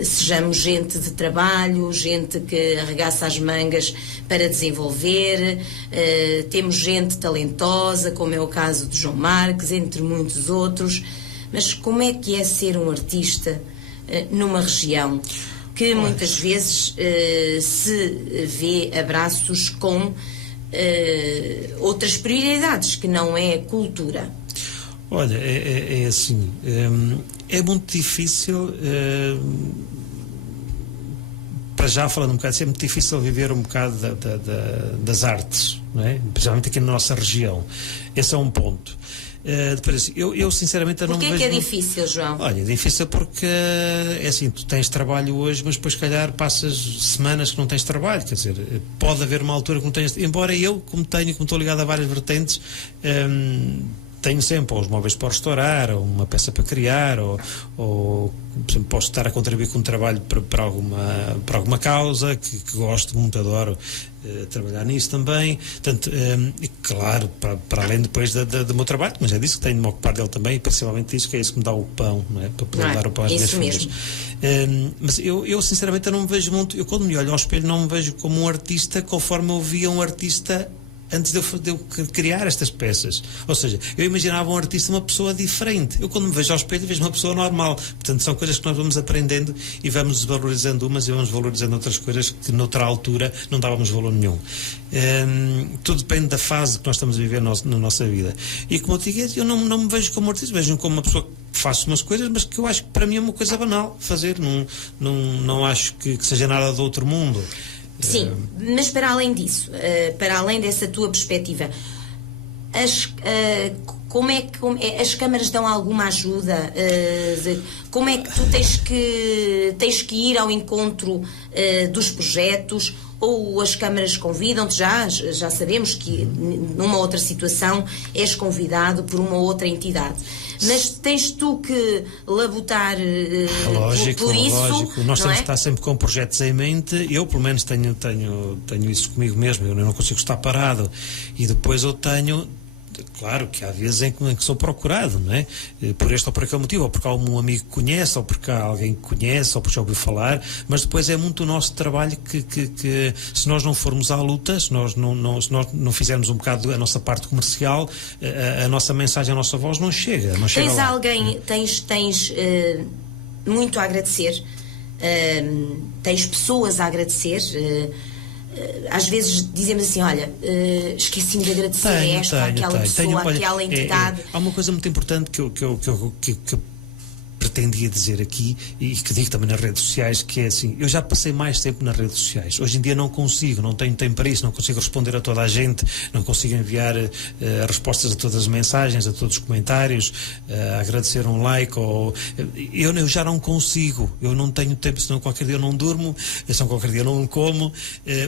sejamos gente de trabalho, gente que arregaça as mangas para desenvolver, temos gente talentosa, como é o caso de João Marques, entre muitos outros. Mas como é que é ser um artista numa região que muitas vezes se vê a braços com outras prioridades, que não é a cultura? Olha, é assim, é muito difícil, para já falando um bocado, é muito difícil viver um bocado das artes, não é? Principalmente aqui na nossa região. Esse é um ponto. Depois, eu sinceramente não vejo... Porquê é difícil, João? Olha, é difícil porque é assim, tu tens trabalho hoje, mas depois, se calhar, passas semanas que não tens trabalho. Quer dizer, pode haver uma altura que não tens... Embora eu, como estou ligado a várias vertentes, tenho sempre ou os móveis para restaurar, ou uma peça para criar, ou por exemplo, posso estar a contribuir com um trabalho para alguma causa que gosto muito, adoro trabalhar nisso também. Portanto, e claro, para além depois do meu trabalho, mas é disso que tenho de me ocupar dele também, e principalmente isso, que é isso que me dá o pão, não é? Para poder dar o pão às minhas filhas. Mas eu sinceramente não me vejo muito, eu quando me olho ao espelho não me vejo como um artista conforme eu via um artista antes de eu criar estas peças. Ou seja, eu imaginava um artista, uma pessoa diferente. Eu, quando me vejo ao espelho, vejo uma pessoa normal. Portanto, são coisas que nós vamos aprendendo e vamos desvalorizando umas e vamos valorizando outras coisas que noutra altura não dávamos valor nenhum. Tudo depende da fase que nós estamos a viver na nossa vida. E como eu digo, eu não me vejo como artista, vejo-me como uma pessoa que faço umas coisas, mas que eu acho que para mim é uma coisa banal fazer. Não acho que seja nada do outro mundo. Sim, mas para além disso, para além dessa tua perspectiva, como é que as câmaras dão alguma ajuda? Como é que tu tens que ir ao encontro dos projetos? Ou as câmaras convidam-te? Já sabemos que numa outra situação és convidado por uma outra entidade, mas tens tu que labutar por isso. Lógico. Nós temos que estar sempre com projetos em mente. Eu pelo menos tenho isso comigo mesmo. Eu não consigo estar parado, e depois eu tenho... Claro que há vezes em que sou procurado, não é? Por este ou por aquele motivo, ou porque há um amigo que conhece, ou porque há alguém que conhece, ou porque já ouviu falar, mas depois é muito o nosso trabalho que se nós não formos à luta, se nós não fizermos um bocado a nossa parte comercial, a nossa mensagem, a nossa voz não chega tens lá. Alguém, tens muito a agradecer, tens pessoas a agradecer. Às vezes dizemos assim, olha, esqueci-me de agradecer a esta, aquela pessoa, aquela entidade. Há uma coisa muito importante que eu pretendia dizer aqui, e que digo também nas redes sociais, que é assim, eu já passei mais tempo nas redes sociais. Hoje em dia não consigo, não tenho tempo para isso, não consigo responder a toda a gente, não consigo enviar respostas a todas as mensagens, a todos os comentários, agradecer um like, eu já não consigo, eu não tenho tempo, senão qualquer dia eu não durmo, senão qualquer dia eu não como.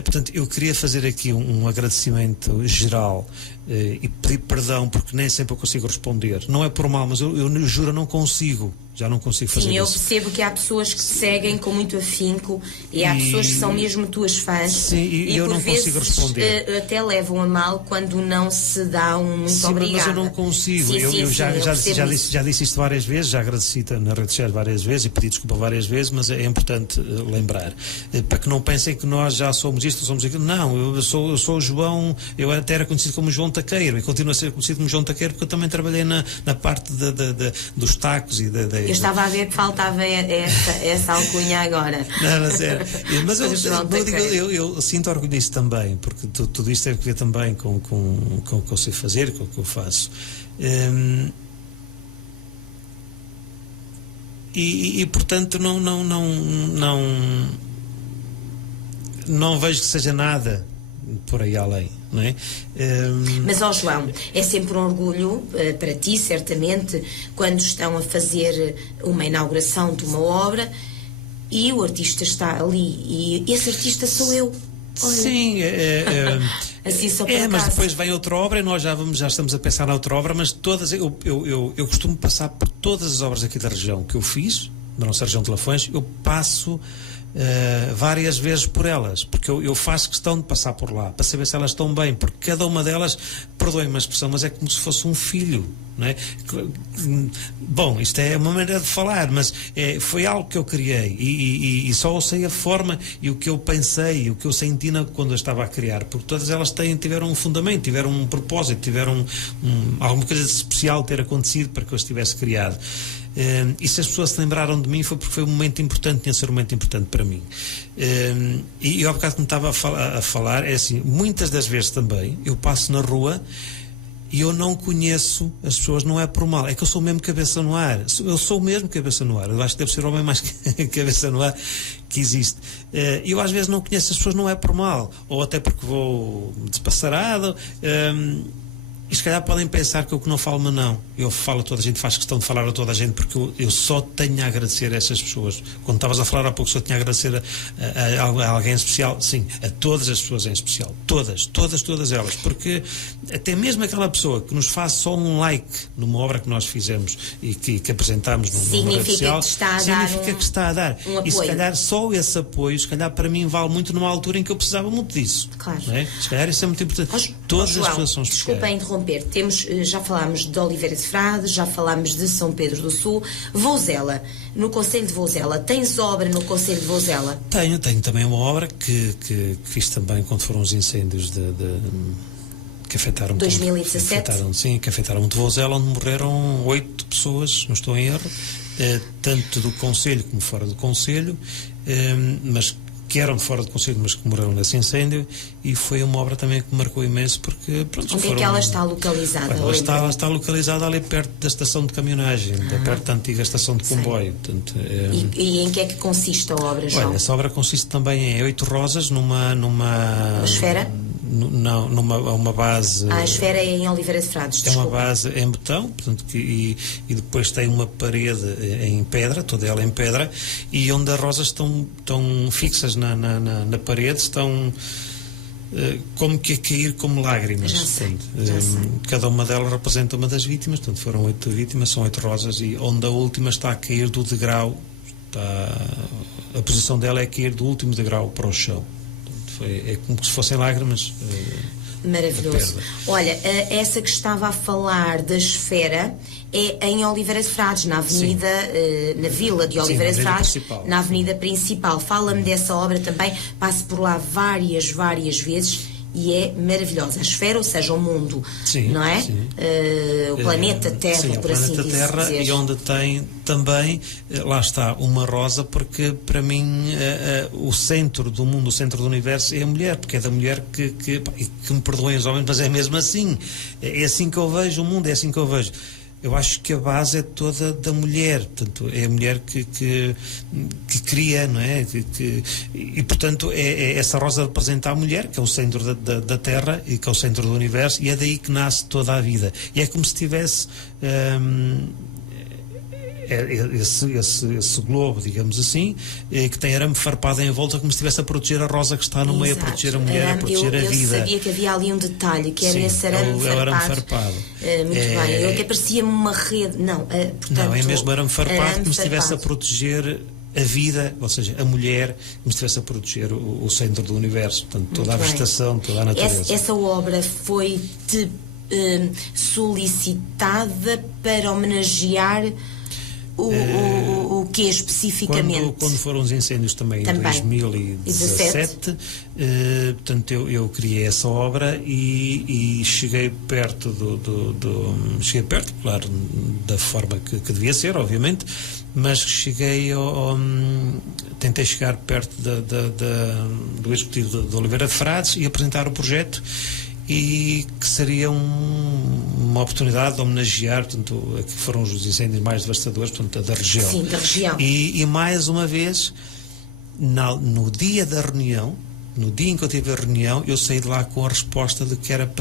Portanto, eu queria fazer aqui um agradecimento geral e pedir perdão, porque nem sempre eu consigo responder. Não é por mal, mas eu juro, eu não consigo. Já não consigo fazer isso. Sim, eu percebo que há pessoas que te seguem com muito afinco e há pessoas que são mesmo tuas fãs. Sim, e eu por não vezes, consigo responder. Até levam a mal quando não se dá um muito obrigado. Mas eu não consigo. Eu já disse isto várias vezes, já agradeci nas redes sociais várias vezes e pedi desculpa várias vezes, mas é importante lembrar. Para que não pensem que nós já somos isto, somos aquilo. Não, eu sou o João, eu até era conhecido como João Taqueiro e continuo a ser conhecido como João Taqueiro porque eu também trabalhei na parte dos tacos e Eu estava a ver que faltava essa alcunha agora. Não, sério. Mas eu sinto orgulho disso também, porque tudo isto tem a ver também com o que eu sei fazer, com o que eu faço. Portanto, não vejo que seja nada por aí além, não é? Mas, João, é sempre um orgulho para ti, certamente, quando estão a fazer uma inauguração de uma obra e o artista está ali e esse artista sou eu. Olha. Sim, assim só por acaso. Mas depois vem outra obra e nós já estamos a pensar na outra obra, mas todas, eu costumo passar por todas as obras aqui da região que eu fiz, da nossa região de Lafões, eu passo várias vezes por elas, porque eu faço questão de passar por lá para saber se elas estão bem, porque cada uma delas, perdoem-me a expressão, mas é como se fosse um filho, não é? Bom, isto é uma maneira de falar, mas foi algo que eu criei e só eu sei a forma e o que eu pensei, o que eu senti quando eu estava a criar, porque todas elas tiveram um fundamento, tiveram um propósito, tiveram alguma coisa de especial ter acontecido para que eu estivesse criado. E se as pessoas se lembraram de mim foi porque foi um momento importante, tinha de ser um momento importante para mim. E ao bocado que me estava a falar, é assim, muitas das vezes também eu passo na rua e eu não conheço as pessoas, não é por mal, é que eu sou mesmo cabeça no ar, eu sou mesmo cabeça no ar, eu acho que deve ser o homem mais cabeça no ar que existe. Eu às vezes não conheço as pessoas, não é por mal, ou até porque vou despassarado. E se calhar podem pensar que eu que não falo, mas não. Eu falo a toda a gente, faço questão de falar a toda a gente, porque eu só tenho a agradecer a essas pessoas. Quando estavas a falar há pouco, só tinha a agradecer a alguém em especial. Sim, a todas as pessoas em especial. Todas elas. Porque até mesmo aquela pessoa que nos faz só um like numa obra que nós fizemos e que apresentámos numa rede social, significa que está a dar um apoio. E se calhar só esse apoio, se calhar para mim vale muito numa altura em que eu precisava muito disso. Claro. Não é? Se calhar isso é muito importante. Todas as pessoas são especiais. Desculpa interromper. Já falámos de Oliveira de Frades, já falámos de São Pedro do Sul. Vouzela, no Concelho de Vouzela, tens obra no Concelho de Vouzela? Tenho também uma obra que fiz também quando foram os incêndios que afetaram 2017? Que afetaram muito Vouzela, onde morreram 8 pessoas, não estou em erro, tanto do Concelho como fora do Concelho, mas que eram de fora do Concelho, mas que morreram nesse incêndio, e foi uma obra também que me marcou imenso, porque... Pronto, onde é que ela está localizada? Ela está localizada ali perto da estação de caminhonagem, perto da antiga estação de comboio. Portanto, e em que é que consiste a obra, João? Olha, essa obra consiste também em 8 rosas numa esfera? Não, uma base... A esfera é em Oliveira de Frades, desculpa. É uma base em betão, portanto, e depois tem uma parede em pedra, toda ela em pedra, e onde as rosas estão fixas na parede, estão como que a cair como lágrimas. Já sei. Cada uma delas representa uma das vítimas, portanto foram 8 vítimas, são 8 rosas, e onde a última está a cair do degrau, a posição dela é cair do último degrau para o chão. É como se fossem lágrimas. Maravilhoso. Olha, essa que estava a falar da esfera é em Oliveira de Frades, na avenida, na vila de Oliveira de Frades, na avenida principal. Fala-me dessa obra também, passo por lá várias vezes e é maravilhosa. A esfera, ou seja, o mundo, não é? O planeta Terra, por assim dizer. O planeta Terra, e onde tem também, lá está, uma rosa, porque para mim o centro do mundo, o centro do universo é a mulher, porque é da mulher que me perdoem os homens, mas é mesmo assim. É assim que eu vejo o mundo, é assim que eu vejo. eu acho que a base é toda da mulher, portanto, é a mulher que cria, não é? E portanto, essa rosa representa a mulher, que é o centro da Terra e que é o centro do universo, e é daí que nasce toda a vida. E é como se tivesse esse globo, digamos assim, que tem arame farpado em volta, como se estivesse a proteger a rosa que está no meio, a proteger a mulher, a proteger a vida. Eu sabia que havia ali um detalhe, que era Sim, esse arame farpado. Muito bem, ele até parecia uma rede. Portanto, não, é mesmo arame farpado, como se estivesse a farpado. proteger a vida, ou seja, a mulher, como se estivesse a proteger o centro do universo, portanto, toda a vegetação, toda a natureza. Essa obra foi-te solicitada para homenagear o que especificamente? Quando foram os incêndios também. Em 2017, portanto, eu criei essa obra e cheguei perto cheguei perto, claro, da forma que devia ser, obviamente, mas tentei chegar perto do executivo de Oliveira de Frades e apresentar o projeto, e que seria uma oportunidade de homenagear, portanto, que foram os incêndios mais devastadores, portanto, da região. Sim, da região. E mais uma vez, no dia da reunião, no dia em que eu tive a reunião, eu saí de lá com a resposta de que era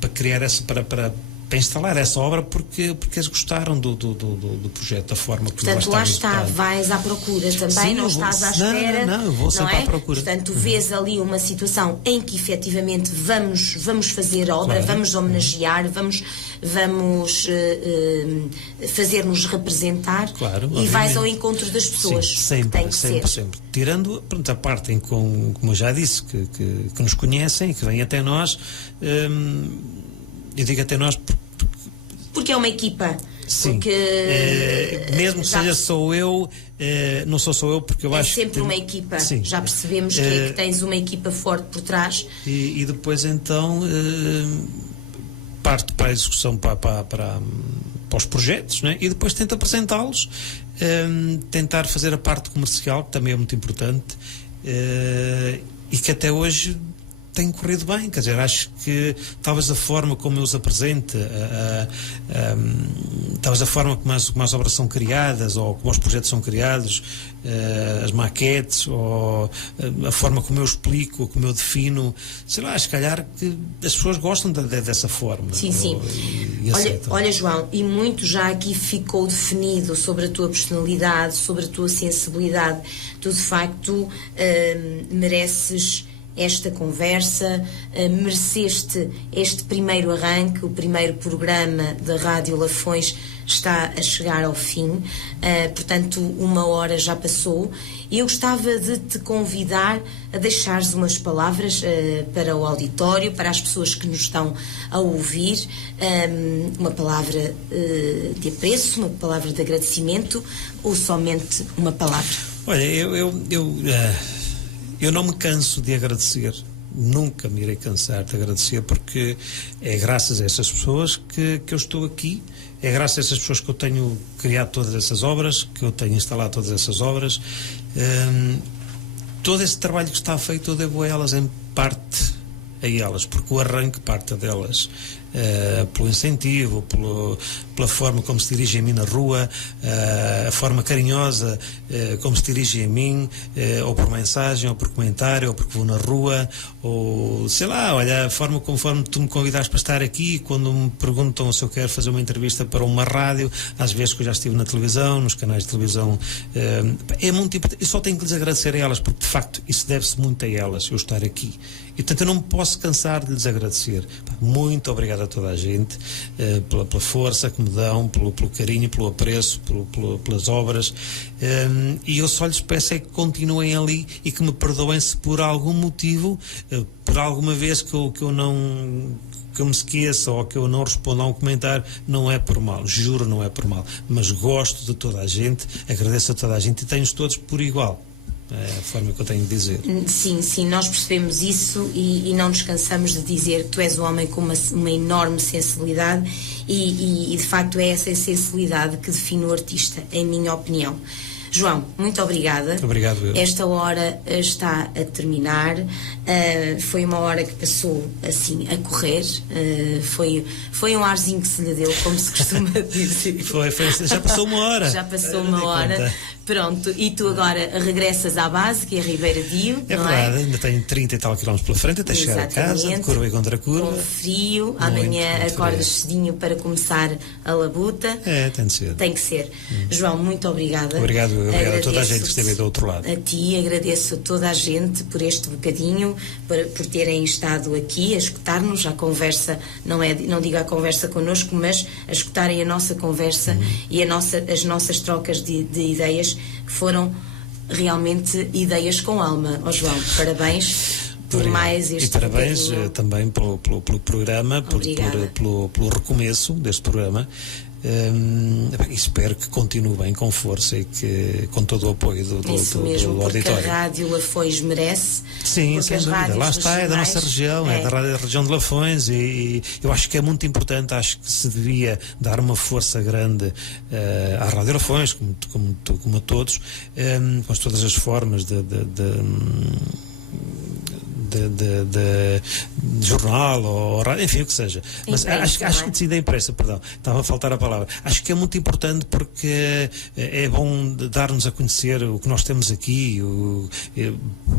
para criar essa, para instalar essa obra, porque eles gostaram do projeto, da forma que portanto, lá está, vais à procura também. Sim, não estás à espera. Não, eu vou sempre à procura. Portanto, vês ali uma situação em que efetivamente vamos fazer a obra, claro. Vamos homenagear, vamos fazer-nos representar, claro, e obviamente. Vais ao encontro das pessoas. Sim, sempre. Tirando, pronto, a parte em que, como eu já disse, que nos conhecem, que vêm até nós. Eu digo até nós porque é uma equipa. Sim. Mesmo que seja só eu, não sou só eu, porque eu acho que... É sempre uma equipa. Sim. Já percebemos que tens uma equipa forte por trás. E depois então parto para a execução, para os projetos, né? E depois tento apresentá-los, tentar fazer a parte comercial, que também é muito importante, e que até hoje tem corrido bem. Quer dizer, acho que talvez a forma como eu os apresento, talvez a forma como as obras são criadas, ou como os projetos são criados, as maquetes, ou a forma como eu explico, como eu defino, sei lá, se calhar que as pessoas gostam dessa forma. Sim. Olha, João, e muito já aqui ficou definido sobre a tua personalidade, sobre a tua sensibilidade. Tu, de facto, mereces esta conversa, mereceste este primeiro arranque. O primeiro programa da Rádio Lafões está a chegar ao fim, portanto 1 hora já passou, e eu gostava de te convidar a deixares umas palavras para o auditório, para as pessoas que nos estão a ouvir, uma palavra de apreço, uma palavra de agradecimento, ou somente uma palavra. Olha, eu não me canso de agradecer, nunca me irei cansar de agradecer, porque é graças a essas pessoas que eu estou aqui, é graças a essas pessoas que eu tenho criado todas essas obras, que eu tenho instalado todas essas obras. Todo esse trabalho que está feito eu devo a elas, em parte a elas, porque o arranque parte delas, pelo incentivo, pela forma como se dirigem a mim na rua, a forma carinhosa como se dirigem a mim, ou por mensagem, ou por comentário, ou porque vou na rua, ou sei lá, olha, a forma conforme tu me convidaste para estar aqui, quando me perguntam se eu quero fazer uma entrevista para uma rádio, às vezes que eu já estive na televisão, nos canais de televisão, é muito importante. Eu só tenho que lhes agradecer a elas, porque de facto isso deve-se muito a elas, eu estar aqui. E portanto eu não me posso cansar de lhes agradecer. Muito obrigado a toda a gente, pela força que me dão, pelo carinho, pelo apreço, pelas obras, e eu só lhes peço é que continuem ali e que me perdoem se por algum motivo, por alguma vez que eu me esqueça ou que eu não responda a um comentário. Não é por mal, juro, não é por mal, mas gosto de toda a gente, agradeço a toda a gente e tenho-os todos por igual. É a forma que eu tenho de dizer. Sim, nós percebemos isso e não nos cansamos de dizer que tu és um homem com uma enorme sensibilidade e de facto é essa sensibilidade que define o artista, em minha opinião. João, muito obrigada. Obrigado, eu. Esta hora está a terminar. Foi uma hora que passou assim a correr. Foi um arzinho que se lhe deu, como se costuma dizer. Já passou uma hora. Já passou uma hora. Conta. Pronto, e tu agora regressas à base, que é Ribeira Dio. É verdade, ainda tenho 30 e tal quilómetros pela frente até chegar a casa, de curva e contra curva. Com frio, amanhã muito acordas frio. cedinho para começar a labuta. Tem de ser. Tem que ser. João, muito obrigada. Obrigado a toda a gente que esteve aí do outro lado. A ti, agradeço a toda a gente por este bocadinho, por terem estado aqui a escutar-nos. A conversa, não digo a conversa connosco, mas a escutarem a nossa conversa e as nossas trocas de ideias, que foram realmente ideias com alma. João, parabéns por mais este parabéns bocadinho. Também pelo programa, pelo recomeço deste programa. Espero que continue bem, com força e que com todo o apoio do auditório. Porque a Rádio Lafões merece. Sim, sem dúvida. Lá está, é da nossa região, é da região de Lafões, e eu acho que é muito importante. Acho que se devia dar uma força grande à Rádio Lafões, como a todos, com todas as formas de jornal ou rádio, enfim, o que seja. Mas acho que da imprensa, perdão, estava a faltar a palavra. Acho que é muito importante porque é bom dar-nos a conhecer o que nós temos aqui,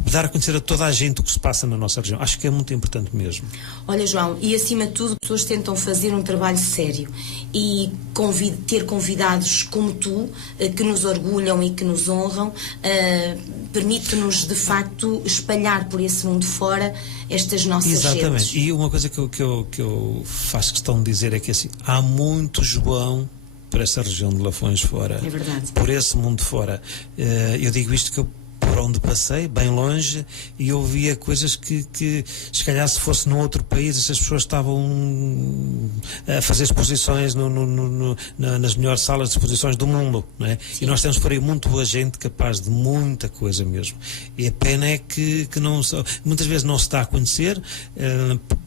dar a conhecer a toda a gente o que se passa na nossa região. Acho que é muito importante mesmo. Olha, João, e acima de tudo, as pessoas tentam fazer um trabalho sério e ter convidados como tu, que nos orgulham e que nos honram, permite-nos de facto espalhar por esse mundo fora estas nossas Exatamente. gentes. E uma coisa que eu faço questão de dizer é que assim, há muito João por essa região de Lafões fora. É verdade. Por esse mundo fora. Eu digo isto que eu por onde passei, bem longe, e eu via coisas que se calhar se fosse num outro país, essas pessoas estavam a fazer exposições nas melhores salas de exposições do mundo, não é? E nós temos por aí muito boa gente capaz de muita coisa mesmo. E a pena é que muitas vezes não se dá a conhecer,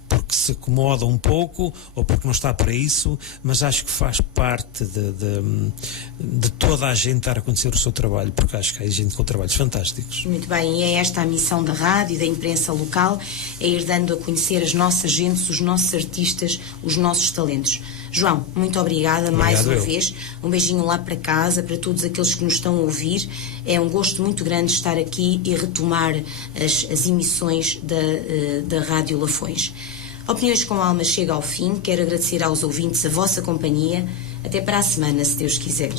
porque se acomoda um pouco ou porque não está para isso, mas acho que faz parte de toda a gente dar a conhecer o seu trabalho, porque acho que há gente com trabalhos fantásticos. Muito bem, e é esta a missão da rádio e da imprensa local, é ir dando a conhecer as nossas gentes, os nossos artistas, os nossos talentos. João, muito obrigada mais uma vez. Um beijinho lá para casa, para todos aqueles que nos estão a ouvir. É um gosto muito grande estar aqui e retomar as emissões da Rádio Lafões. Opiniões com Alma chega ao fim. Quero agradecer aos ouvintes a vossa companhia. Até para a semana, se Deus quiser.